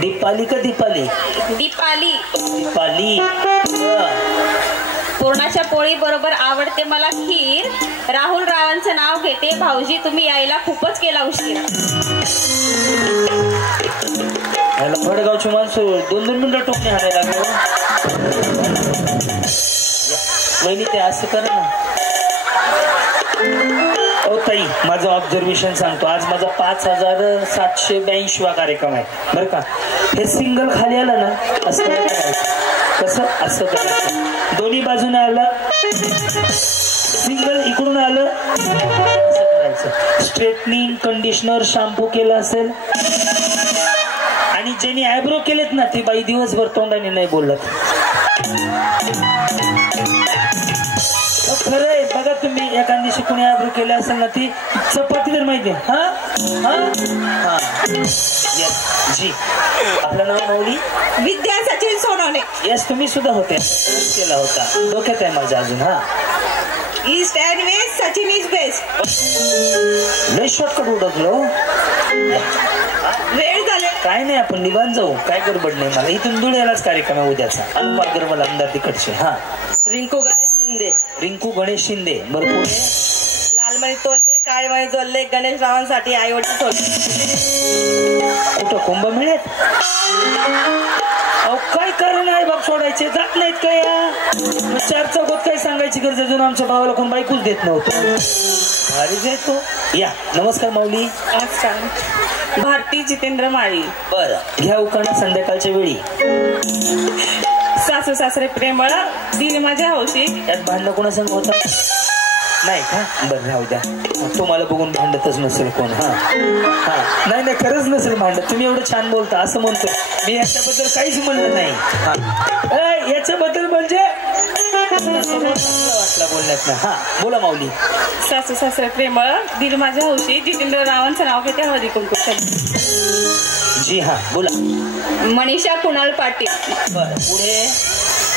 दीपाली का दीपाली? दीपाली. दीपाली. पूर्णाच्या पोळी बरोबर आवडते मला खीर, राहुल रावांचं नाव घेते भाऊजी तुम्ही यायला खूपच केला उशीर. फडगावची माणसं 2-2 मिनिटं टोकणे हाणायला लागले. वहिनी ते असं कर ना. ओ ताई माझं ऑब्झर्वेशन सांगतो. आज माझा 5782 कार्यक्रम आहे बरं का. हे सिंगल खाली आलं ना असं करायचं. कसं असं करायचं. दोन्ही बाजूने आलं सिंगल, इकडून आलं असं करायचं. स्ट्रेटनिंग कंडिशनर शॅम्पू केलं असेल आणि ज्यांनी आयब्रो केलेत ना ती बाई दिवसभर तोंडाने नाही बोलत. खरं आहे बघा तुम्ही एखाद दिवशी कोणी आयब्रो केले असेल ना ती चपाती तर माहिती आहे. हा हा हा येस जी. आपलं नाव माऊली? विद्या सचिन सोनवणे. येस तुम्ही सुद्धा होते केला होता डोक्यात आहे माझ्या अजून. हा east and west Sachin is best. लय शॉर्टकट उडकलो. वेळ झाले काय नाही आपण निवांत जाऊ काय गडबड नाही. मला इथून धुळ्यालाच कार्यक्रम आहे उद्याचा. अनुपात मला आमदार तिकडचे. हा रिंकू गणेश शिंदे. रिंकू गणेश शिंदे. भरपूर. लालमणी तोलले काळेमणी जोडले गणेश रावांसाठी आईवडील सोडले. कुठं कुंभमेळ्यात? अहो काय कारण आहे बाप सोडायचे जात नाहीत काय? 4 चौकात काय सांगायची गरज अजून आमच्या भावाला कोण बायकूच देत नव्हतं. भारीच आहे तो. या नमस्कार माऊली. नमस्कार. भारती जितेंद्र माळी. बरं घ्या उखाणा संध्याकाळच्या वेळी. सासू सासरे प्रेमळ, दिली माझ्या हौशी. यात भांडणं कोणासंग होतं नाही का? बरं राहू द्या. तुम्हाला बघून भांडतच नसेल कोण. हा हा नाही नाही खरंच नसेल भांडत. तुम्ही एवढं छान बोलता असं म्हणतो मी. याच्याबद्दल काहीच म्हणलं नाही. हा याच्याबद्दल म्हणजे वाटला बोलण्यात ना. हा बोला माऊली. सासू सासरे प्रेमळ, दिली माझ्या हौशी, जितेंद्र रावांचं नाव घेते हळदी कुंकू. जी हा बोला. मनीषा कुणाल पाटील. बरं पुढे.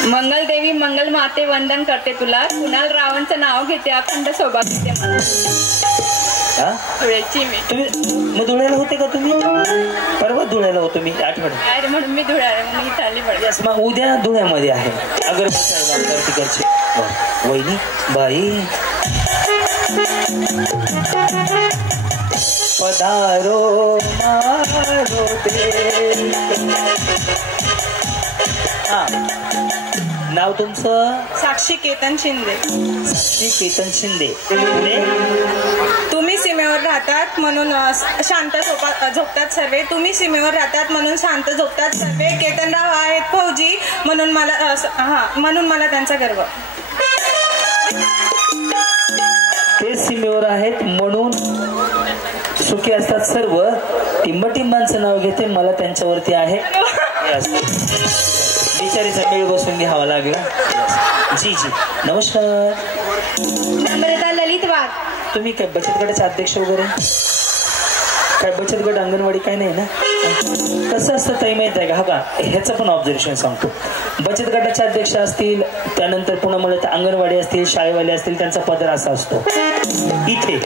मंगलदेवी मंगल माते वंदन करते तुला, कुणाल रावांचं नाव घेते अखंड सौभाग्य. धुळ्याची मी. तुम्ही मग धुळ्याला होते का तुम्ही? परवा धुळ्याला होतो मी आठवड्यात. अरे म्हणून मी धुळ्याला म्हणून इथं पडली. मग उद्या धुळ्यामध्ये आहे अगरबत्ती तिकडची. वहिनी बाई पधारो मारो दे. हा नाव तुमचं? साक्षी केतन शिंदे. साक्षी केतन शिंदे. तुम्ही सीमेवर राहतात म्हणून शांत झोपतात सर्वे. तुम्ही सीमेवर राहतात म्हणून शांत झोपतात सर्वे. केतनराव आहेत फौजी म्हणून मला त्यांचा गर्व. ते सीमेवर आहेत म्हणून सुखी असतात सर्व. टिंबटिंबांचं नाव घेते मला त्यांच्यावरती आहे. बिचारीचा मेळ बसून घ्यावा लागला. जी जी नमस्कार. नम्रता ललित वाघ. तुम्ही काय बचत गटाचे अध्यक्ष वगैरे? काय बचत गट अंगणवाडी काय नाही ना? कसं असतं ताई माहित आहे का? हा का ह्याचं पण ऑब्झर्वेशन सांगतो. बचत गटाचे अध्यक्ष असतील त्यानंतर पुन्हा मला अंगणवाडी असतील शाळेवाले असतील त्यांचा पदर असा असतो. इथे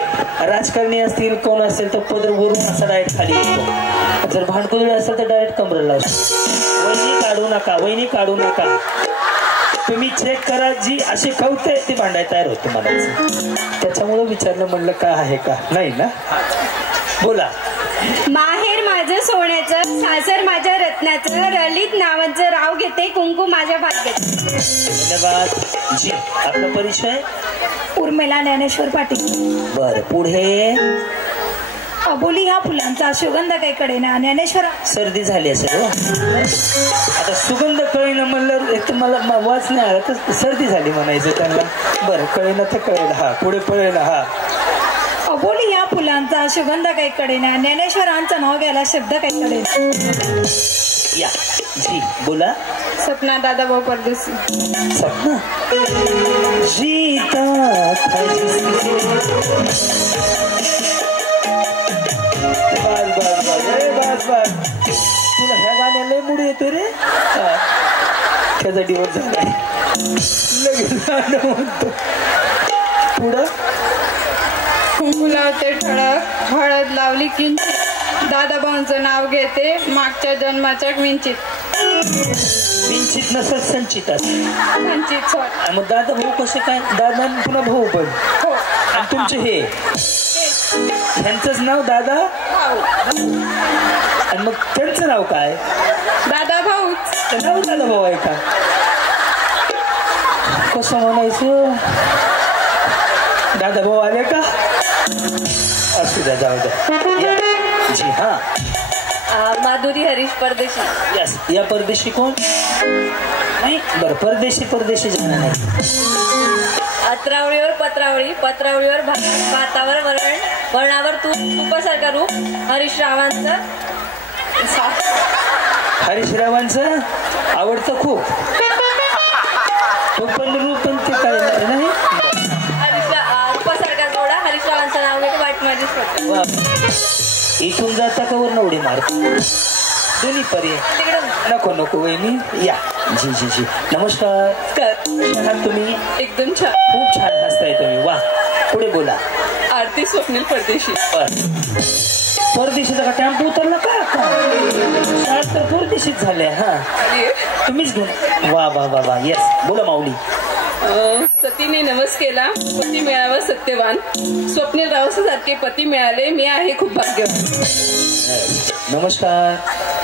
राजकारणी असतील कोण असेल तर पदर वरून असा डायरेक्ट खाली येतो. जर भांडकुदळे असेल तर डायरेक्ट कमरेला असतो. वहिनी काढू नका, वहिनी काढू नका. तुम्ही चेक करा जी अशी कवते ती भांडायला तयार होते मला. त्याच्यामुळे विचारलं म्हणलं काय आहे का नाही ना? बोला. माहेर माझं सोन्याचं, सासर माझ्या रत्नाचं, ललित नावाचं राव घेते कुंकू माझ्या भाग्याचं. धन्यवाद जी. आपला परिचय? उर्मिला ज्ञानेश्वर पाटील. बर पुढे. अबोली ह्या फुलांचा सुगंध काही कडेना ज्ञानेश्वर. सर्दी झाली असेल. आता सुगंध कळेना म्हणलं एक तर मला वाच नाही आला तर सर्दी झाली म्हणायचं त्यांना. बरं कळेना तर कळेल. हा पुढे पळेल. हा अबोली ह्या फुलांचा सुगंध काही कडेना ज्ञानेश्वरांचं नाव घ्यायला शब्द काही कडेना. या जी बोला. सपना दादाभाऊ परदेशी. सपना जीता बस तुला ह्या गाण्याला मूड येतो रे. त्याचा डिवोर्स झालाय लगेच गाणं म्हणतो. पुढं कुंकुलावते ठळक हळद लावली किंचित दादाभाऊंचं नाव घेते मागच्या जन्माच्या विंचित. विंचित नसत संचित संचित. मग दादा भाऊ कसे काय. दादा पुन्हा भाऊ पण. हो. आणि तुमचे हे ह्यांचंच नाव दादा आणि मग त्यांचं नाव काय. दादा भाऊ. नाव दादा भाऊ आहे का. कसं म्हणायचं. दादा भाऊ आले का. असू द्या जाऊ द्या. जी हा. माधुरी हरीश परदेशी. यस. या परदेशी कोण नाही. बरं परदेशी जाणार नाही. अत्रावळीवर पत्रावळी पत्रावळीवर भातावर वरण वरणावर तुपासारखा रूप हरीशरावांचं आवडतं खूप. तो पण रूप पण ते काय नाही. तुपासारखा जोडा हरीशरावांचं नाव घेते वाट माझीच पडते. इथून जाता का वर उडी मारतो. दोन्ही पर्याय नको वहिनी. या जी जी जी नमस्कार. तुम्ही एकदम छान. खूप छान हसताय तुम्ही. वा पुढे बोला. आरती स्वप्नील परदेशी. परदेशीचा का टेम्पो उतरला का. शाळेत तर परदेशीच झाले. हा तुम्हीच घेऊन. वा वा वा वा. येस बोला माऊली. सतीने नमस केला पती मिळावा सत्यवान स्वप्नील रावसासारखे पती मिळाले मी आहे खूप भाग्यवान. नमस्कार.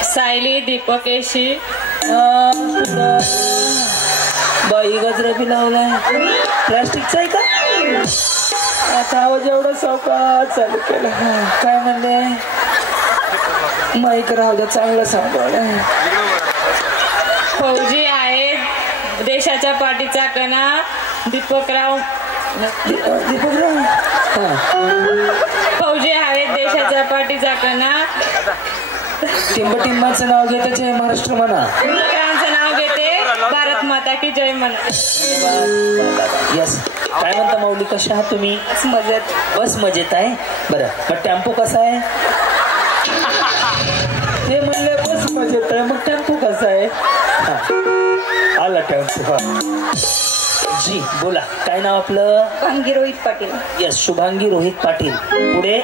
सायली दीपकेशी. बाई गजरा बी लावलाय. प्लास्टिकचा आहे का. आता आवाज एवढा सावकाश चालू केला. काय म्हणले. माईक राहू द्या चांगला सांभाळ. फौजी आहेत देशाच्या पाठीचा कणा दीपकराव. फौजी आहेत देशाच्या पाठीचा कणा. टिंबाचं नाव घेते जय महाराष्ट्र म्हणा. दीपकरावांचं नाव घेते भारत माता की जय म्हणा. यस. काय म्हणता माऊली कशा आहात तुम्ही. मजेत. बस मजेत आहे. बरं मग टेम्पो कसा आहे. ते म्हणले बस मजेत आहे मग टेम्पो कसा आहे. आला टेम्पो. जी बोला. काय नाव आपलं. शुभांगी रोहित पाटील. यस शुभांगी रोहित पाटील. पुढे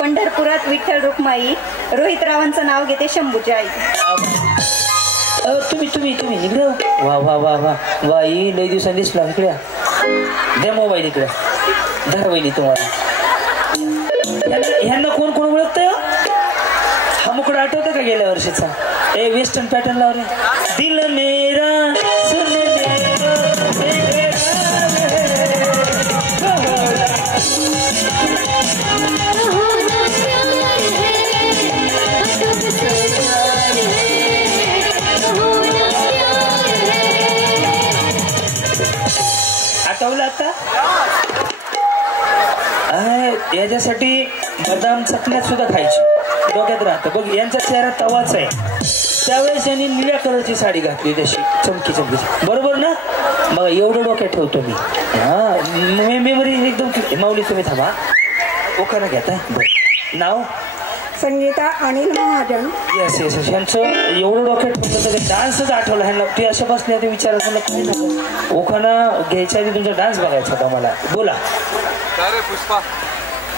पंढरपुरात विठ्ठल रुक्माई रोहित रावांचं नाव घेते शंभूची आई. तुम्ही इकडे. वा वा वा वा वाई लई दिवसांनी दिसला. इकडे द्या मोबाईल. इकडे धरा वहिनी तुम्हाला. ह्यांना कोण कोण ओळखतंय. हा मुकडा आठवतं का गेल्या वर्षीचा. वेस्टर्न पॅटर्न लावले. दिल मेरा सुन आठवलं आता. याच्यासाठी बदाम चटण्यात सुद्धा खायची. डोक्यात राहतं बघ. यांचा चेहरा तवाच आहे. त्यावेळेस यांनी निळ्या कलरची साडी घातली तशी चमकी बरोबर ना. बघा एवढं डोक्यात ठेवतो मी. हा मेमरी एकदम. माऊली तुम्ही थांबा. ओखाना घेताय. बरं नाव Sangita Anil Mahajan. Yes yes yes. यांचं एवढं डोक्यात ठेवलं तर डान्सच आठवला ह्यांना. ते असं बसले ते विचारायचं मला काय झालं. ओखाना घ्यायच्या आधी तुमचा डान्स बघायचा होता मला. बोला. पुष्पा.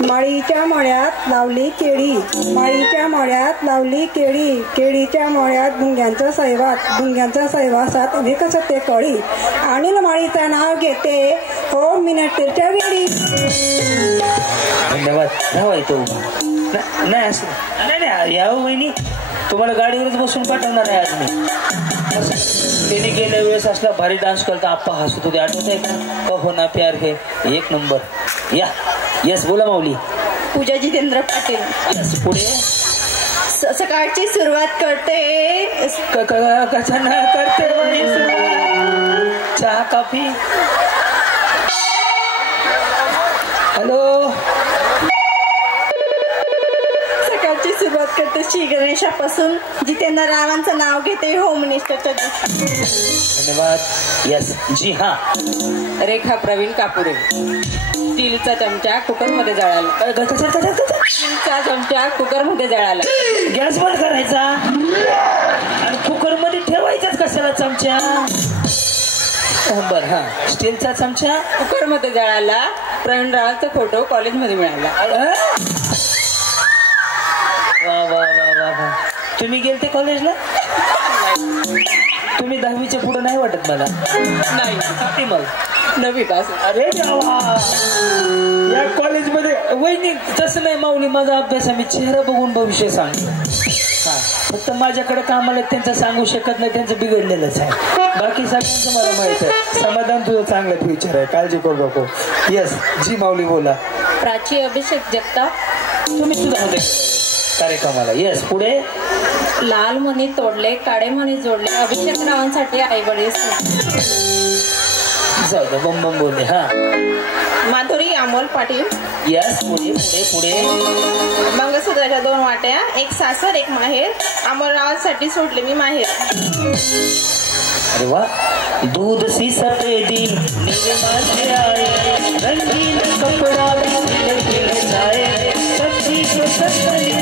माळीच्या मळ्यात लावली केळी माळीच्या मळ्यात लावली केळी केळीच्या मळ्यात भुंग्यांचा सहवासात विकसते कळी अनिल माळीचं नाव घेते हो मिनिटच्या वेळी. धन्यवाद. राहा तो नाही असं नाही. या वहिनी तुम्हाला गाडीवरच बसून पाठवणार आहे आज मी. त्यांनी गेल्या वेळेस असला भारी डान्स करता आप्पा हसत होते. आठवत आहे का. हो ना प्यार हे एक नंबर. या. येस बोला माऊली. पूजा जितेंद्र पाटील. पुढे सकाळची सुरुवात करते कशानं करते चहा कॉफी. हॅलो. सकाळची सुरुवात करते श्री गणेशापासून. जितेंद्र रावांचं नाव घेते होम मिनिस्टरच्या दिवशी. धन्यवाद. यस जी हा. रेखा प्रवीण कापुरे. स्टीलचा चमचा कुकरमध्ये जळाला. स्टीलचा चमचा कुकरमध्ये जळाला. गॅस बंद करायचा आणि कुकरमध्ये ठेवायचाच कशाला चमचा. बर हा. स्टीलचा चमचा कुकरमध्ये जळाला. प्रवीण रावांचा फोटो कॉलेजमध्ये मिळाला. वा वा वा वा वा. तुम्ही गेलते कॉलेजला? तुम्ही 10वीच्या पुढे नाही वाटत मला. नाही मग 9वी पास. अरे देवा. या कॉलेजमध्ये वैनी तसं नाही माऊली. माझा अभ्यास मी चेहरा बघून भविष्य सांगतो. हा फक्त माझ्याकडे कामाला त्यांचं सांगू शकत नाही. त्यांचं बिघडलेलंच आहे. बाकी सगळ्यांचं मला माहित आहे. समाधान तुझं चांगलं फ्युचर आहे. काळजी करू नको. येस जी माऊली बोला. प्राची अभिषेक जगताप. तुम्ही सुद्धा होते कार्यक्रमाला. येस पुढे. लाल मणी तोडले काळे मणी जोडले. अभिषेक रावांसाठी आई वडील. जाऊ दे बम बम बोलले. हा. माधुरी अमोल पाटील. यस पुढे पुढे पुढे. मंगळसूत्राच्या 2 वाट्या. एक सासर एक माहेर. अमोल रावांसाठी सोडले मी माहेर. अरे वा. दूध सी सफेदी नीले माझे आए रंगीन कपड़ा खिलखिलाए सच्ची को सच्ची.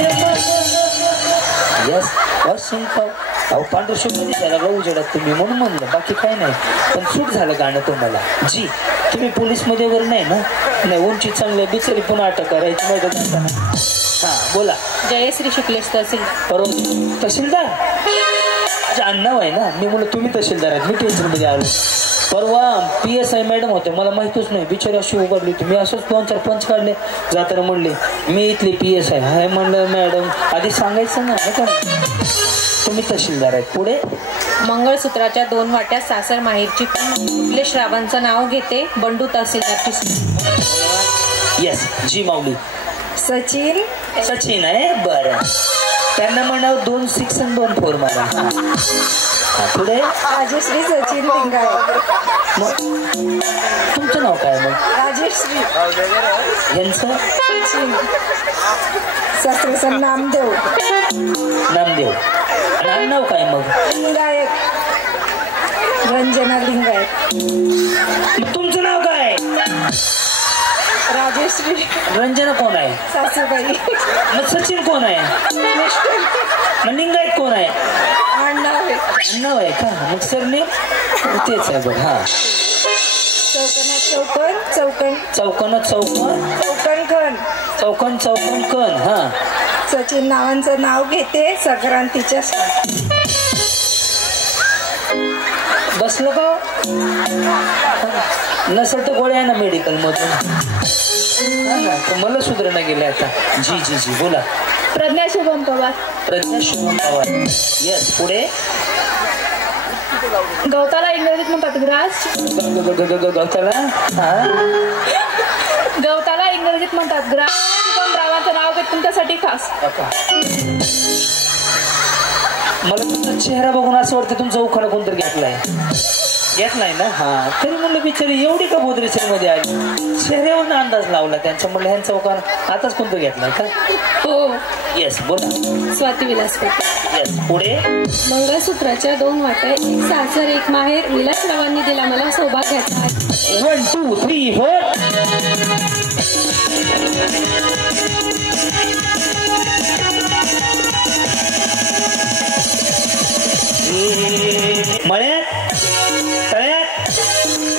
यस और सिंपल. अहो पांढर शुभ्र त्याला गहू उजेडात तुम्ही म्हणून म्हणलं. बाकी काय नाही. पण सूट झालं गाणं तुम्हाला. जी तुम्ही पोलीसमध्ये वगैरे नाही ना? नाही. उंची चांगल्या बिचारी पुन्हा अटक करायची नाही का? हा बोला. जयश्री शुक्लेश तहसीलदार. बरोबर. तहसीलदार नाव आहे ना. मी म्हणलं तुम्ही तहसीलदार आहेत. मी टेन्शनमध्ये आलो. परवा PSI मॅडम होते. मला माहितच नाही. बिचारी अशी उभारली होती. मी असंच 2-4 पंच काढले. जाताना म्हणले मी इथली PSI हाय. म्हणलं मॅडम आधी सांगायचं ना का तुम्ही तहसीलदार आहेत. पुढे. मंगळसूत्राच्या 2 वाट्या सासर माहेरची. शुक्लेश रावांचं नाव घेते बंडू तहसीलदारची. येस जी माऊली. सचिन. सचिन आहे. बरं. त्यांना म्हणावं 2 6 आणि 2 4 मला. पुढे. राजश्री सचिन लिंगायत. मग तुमचं नाव काय मग? राजश्री. यांचं सचिन. सासरेचं नामदेव. नामदेव. आणि नाव काय मग? लिंगायत. रंजना लिंगायत. तुमचं नाव काय? राजश्री. रंजना कोण आहे? सासूबाई. मग सचिन कोण आहे? मग लिंगायत कोण आहे? नाव आहे का? मग सरने तेच आहे बघ. हा. चौकन चौकन चौकन चौकन खण. चौकन चौकन कण. हा. सचिन नावांचं नाव घेते संक्रांतीच्या. बसलं का? नसेल तर गोळ्या आहे ना मेडिकल मधून. मला सुधारणा गेल्या आता. जी जी जी बोला. प्रज्ञा शुभम पवार. प्रज्ञा शुभम पवार. येस पुढे. गवताला इंग्रजीत म्हणतात ग्रास. गवताला. हा. गवताला इंग्रजीत म्हणतात ग्रास. शुभम रावांचं नाव घेत तुमच्यासाठी खास. मला तुमचा चेहरा बघून असं वाटतं तुमचा उखाडा कोणतरी घेतलाय ना. हा तरी म्हणलं बिचारी एवढी का बोधरेश्वर मध्ये आली. चेहऱ्यावर अंदाज लावला त्यांचा. म्हणलं ह्यांचा उखाडा आताच कोणतं घेतलाय का? हो. येस बोला. स्वाती विलास. येस पुढे. मंगळसूत्राच्या 2 वाट्या. एक सासर एक माहेर. विलासरावांनी दिला मला सौभाग्याचा. 1 2 3 4. मळ्यात तळ्यात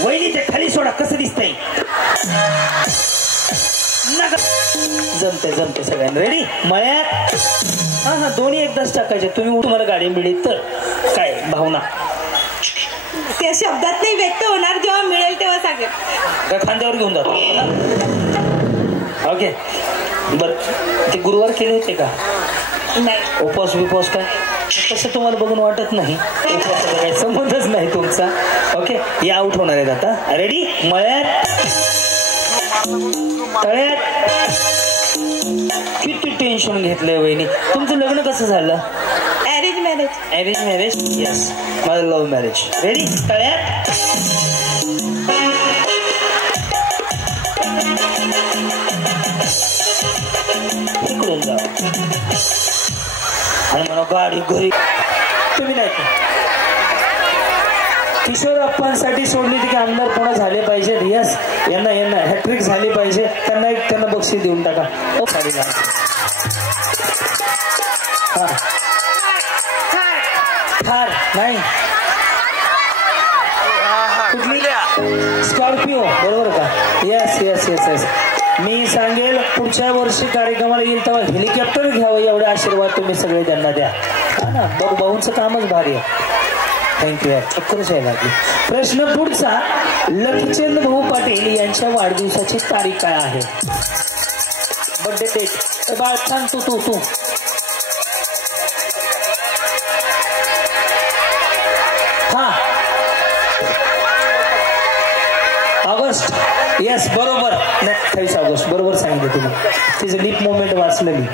वहिनी ते खाली सोडा. कसं दिसतंय? जमते सगळ्यांना. रेडी? मळ्यात. हा दोन्ही एकदाच टाकायचे. तुम्ही तुम्हाला गाडी मिळेल तर काय भावना त्या शब्दात नाही व्यक्त होणार. जेव्हा मिळेल तेव्हा सांगेल. का खांद्यावर घेऊन जातो? ओके बर. ते गुरुवार केले होते का? नाही. उपवास काय तसं तुम्हाला बघून वाटत नाही. उपवासाचा काही संबंधच नाही तुमचा. ओके या आउट होणार आहेत आता. रेडी? मळ्यात तळ्यात किती टेन्शन घेतलंय वहिनी. तुमचं लग्न कसं झालं? Arrange marriage. Arrange marriage? Yes, माझं लव्ह मॅरेज. रेडी? तयार? इकडून जा आणि मला गाडी घरी. तुम्ही नाही किशोर अप्पांसाठी सोडली की आमदार पुन्हा झाले पाहिजे. रियास यांना हॅट्रिक झाली पाहिजे. त्यांना बक्षीस देऊन टाका. ओ साडी थार नाही कुठली? स्कॉर्पिओ बरोबर का? Yes yes yes yes. मी सांगेल पुढच्या वर्षी कार्यक्रमाला येईल तेव्हा हेलिकॉप्टर घ्यावं. एवढे आशीर्वाद तुम्ही सगळे त्यांना द्या. हा ना, भाऊंचं कामच भारी आहे. थँक्यू यार, चक्करच यायला लागली. प्रश्न पुढचा. लखचंद भाऊ पाटील यांच्या वाढदिवसाची तारीख काय आहे? Birthday date. बाळ सांग तू. हा, ऑगस्ट. येस बरोबर. 28 ऑगस्ट बरोबर सांगितलं तुम्ही. तिचं लिप मोमेंट वाचलं मी.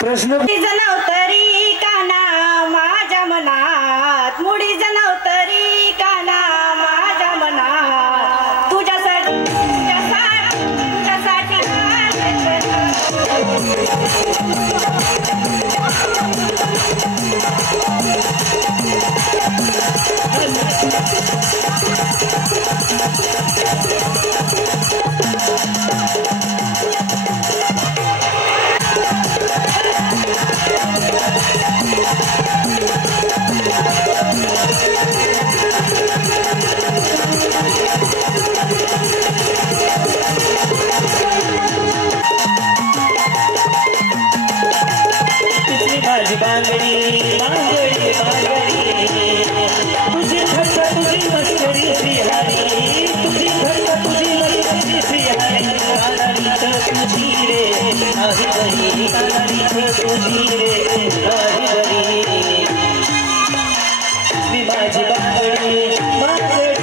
प्रश्न. तरी काना माझ्या मनात मुडी जनवतरी काना माझ्या मनात तुझ्यासाठी माझी बांगडी बांगडी बांगडी तुझी धक्का तुझी मस्करी श्रीहरी तुझी धक्का तुझी मस्करी श्रीहरी कानाडीत तुझी रे नाही बरी कानाडीत तुझी रे नाही बरी मी माझी बांगडी बांगडी बांगडी.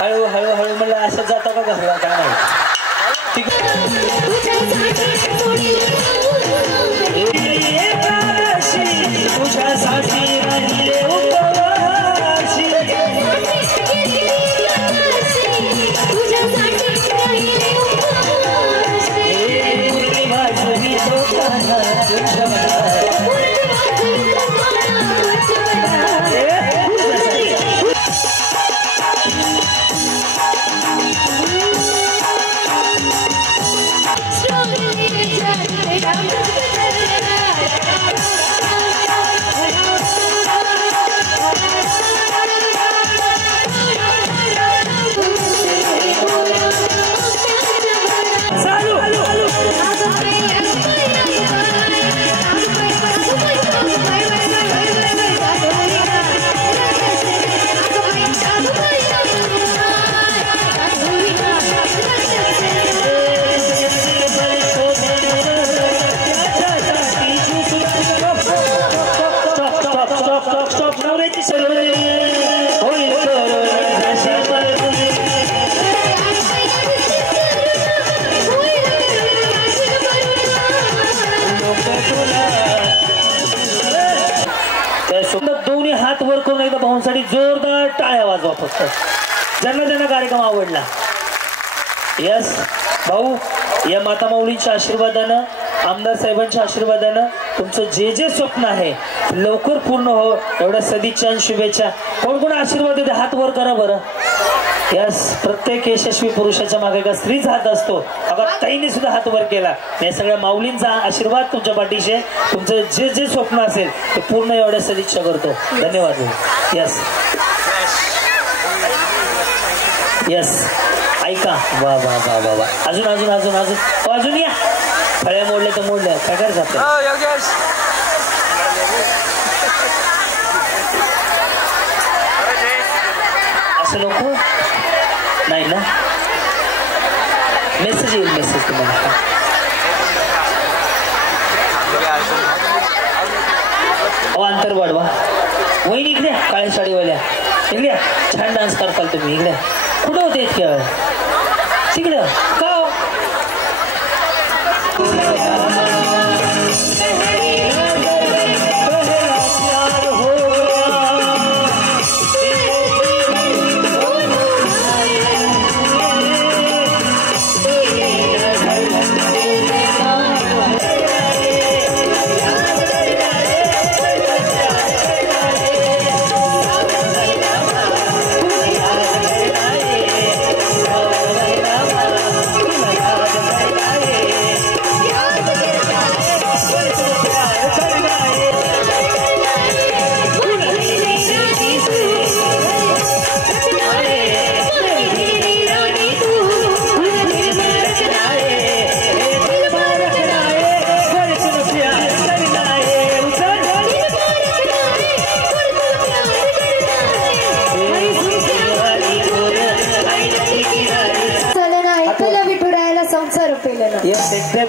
हळू हळू हळू मला असं जाता का घरला काय नाही. तुझ्यासाठी राहिले उपवासी माझी दोन्ही हात वर करून एकदा भाऊंसाठी जोरदार टाळ्या वाजवा फक्त. ज्यांना ज्यांना कार्यक्रम आवडला. यस भाऊ, या माता माऊलींच्या आशीर्वादानं आमदार साहेबांच्या आशीर्वादानं तुमचं जे जे स्वप्न आहे लवकर पूर्ण हो एवढ्या सदिच्छा आणि शुभेच्छा. कोण कोण आशीर्वाद देते हात वर करा बरं. यस, प्रत्येक यशस्वी पुरुषाच्या मागे एका स्त्रीचा हात असतो. अगं ताईने सुद्धा हात वर केला. या सगळ्या माऊलींचा आशीर्वाद तुमच्या पाठीशी. तुमचं जे जे स्वप्न असेल ते पूर्ण एवढ्या सदिच्छा करतो. धन्यवाद. यस यस, ऐका. वा वा वा वा वा. अजून अजून अजून अजून अजून या. फळ्या मोडल्या तर मोडल्या, काय करायचं. असं नको नाही ना. मेसेज येईल, मेसेज तुम्हाला. अंतर वाढवा. वहिनी इकडे काळ्या साडीवाल्या इकडे छान डान्स करताल तुम्ही. इकडे कुठं होते इतक्या तिकडं का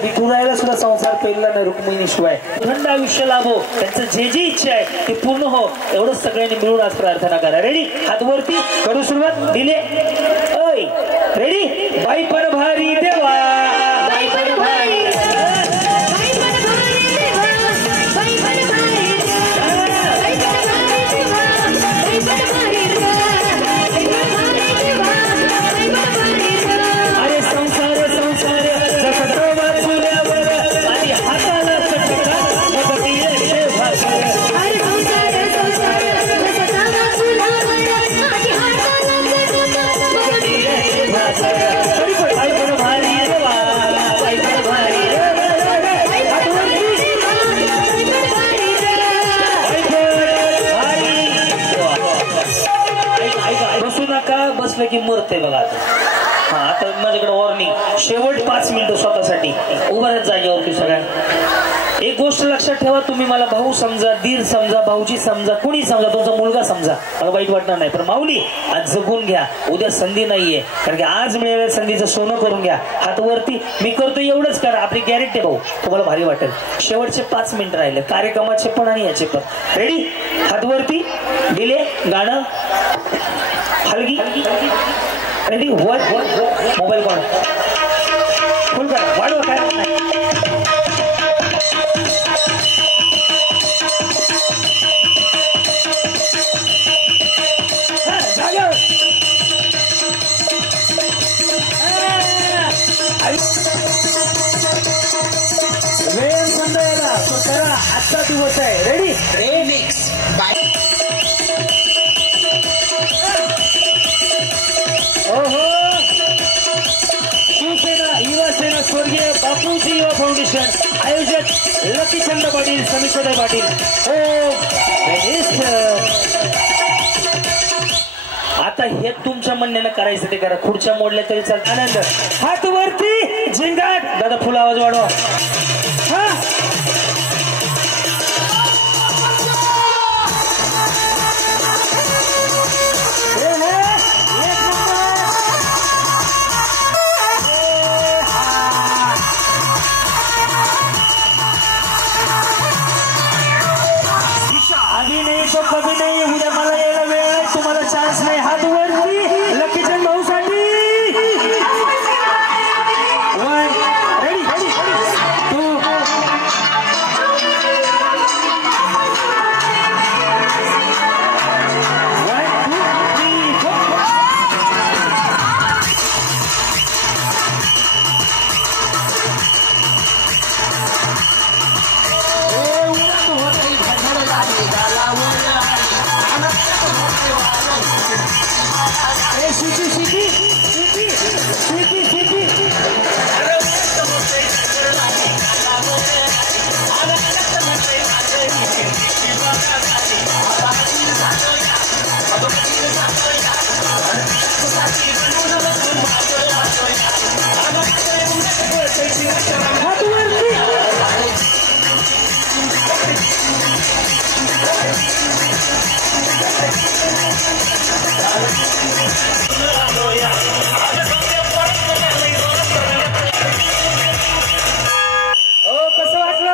विठुरायला सुद्धा संसार पेलला नाही रुक्मिणी शिवाय. थंड आयुष्य लाभो, त्यांचं जे जी इच्छा आहे ते पूर्ण हो एवढंच सगळ्यांनी मिळून आज प्रार्थना करा. रेडी हात वरती करू सुरुवात. दिले ओय रेडी. बाई पर भारी देवा बाई पर भारी बसलं की मरते बघा. हा आता माझ्याकडे वॉर्निंग. शेवट 5 मिनिटं स्वतःसाठी उभारच जागेवरती सगळ्या. एक गोष्ट लक्षात ठेवा, तुम्ही मला भाऊ समजा, दीर समजा, भाऊजी समजा, कुणी समजा, तुमचा मुलगा समजा, मला वाईट वाटणार नाही. पण माऊली आज जगून घ्या, उद्या संधी नाहीये. कारण की आज मिळालेल्या संधीचं सोनं करून घ्या. हात वरती. मी करतो एवढंच करा, आपली गॅरंटी भाऊ, तुम्हाला भारी वाटेल. शेवटचे 5 मिनिट राहिले कार्यक्रमाचे पण आणि याचे पण. रेडी हात वरती. दिले गाणं हलगी. रेडी वर मोबाईल कोण फुल करा वाढवा काय वेळ समजायला तो करा. आजचा दिवस आहे. रेडी रेमिक्स बाय शिवसेना युवा सेना स्वर्गीय बापूजी युवा फाउंडेशन आयोजक लकीचंद पाटील समीक्षाताई पाटील. आता हे तुमच्या म्हणण्यानं करायचं ते करा. खुर्च्या मोडल्या तरी चालत. आनंद हात वरती झिंगाट. दादा फुल आवाज वाढवा. हा आधी नाही तो कधी नाही. उद्या मला यायला वेळ आहे, तुम्हाला चान्स नाही. हात वरती लकीचंद भाऊ साठी. रेडी 2 कसं वाटलं?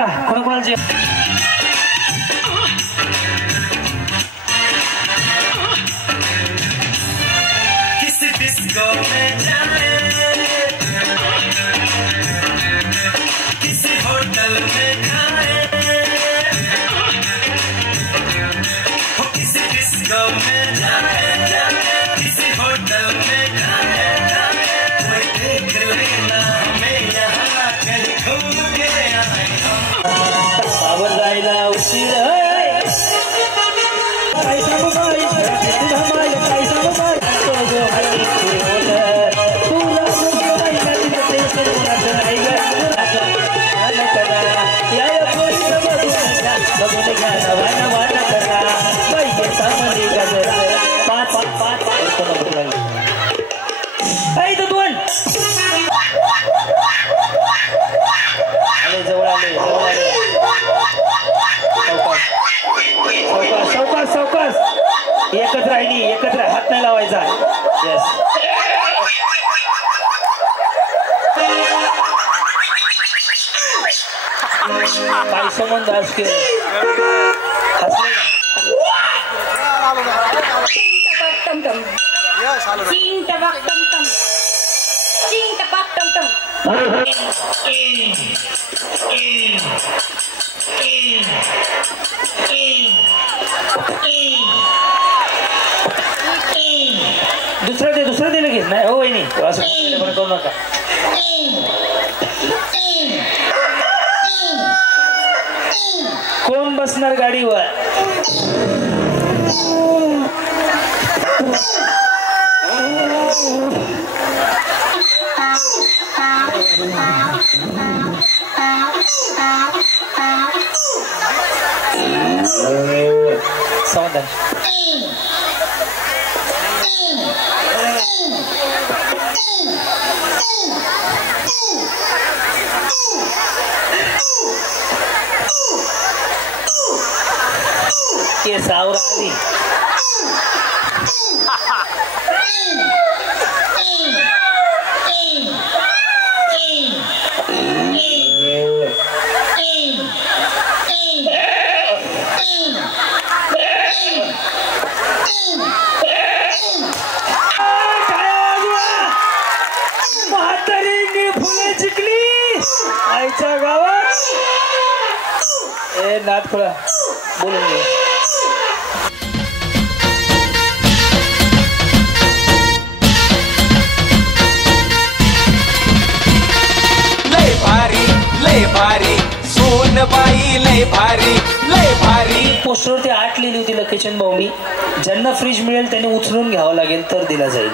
चला कोणाकोणाचे डिस्को में जाए किसी होटल में खाए किसी डिस्को में जाए किसी होटल में खाए कोई देख लेना हमें यहाँ कहीं घूम के आए बाबर जायला उशीर सावकाश एकच राहिली एकत्र हात नाही लावायचा यस काय संबंध आज के दुसरं दे लगेच नाही हो वहिनी असं करू नका कोण बसणार गाडीवर समाधान के सावरा आली म्हातारीने फुले चिकली आईच्या गावात ए नाथ खुळा बोलून घे लय भारी सोनबाई लय भारी पोस्टरवरती 8 लिहिली होती लोकेशन भाऊनी ज्यांना फ्रीज मिळेल त्यांनी उचलून घ्यावं लागेल तर दिला जाईल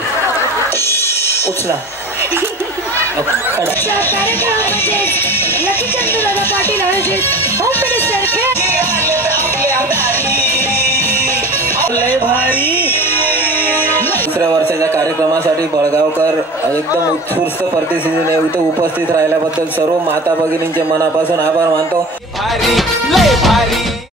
उचला पाटील आयोजित होम मिनिस्टर लय भारी दुसऱ्या वर्षाच्या कार्यक्रमासाठी बळगावकर एकदम उत्स्फूर्त परिस्थितीने इथे उपस्थित राहिल्याबद्दल सर्व माता भगिनींचे मनापासून आभार मानतो. लय भारी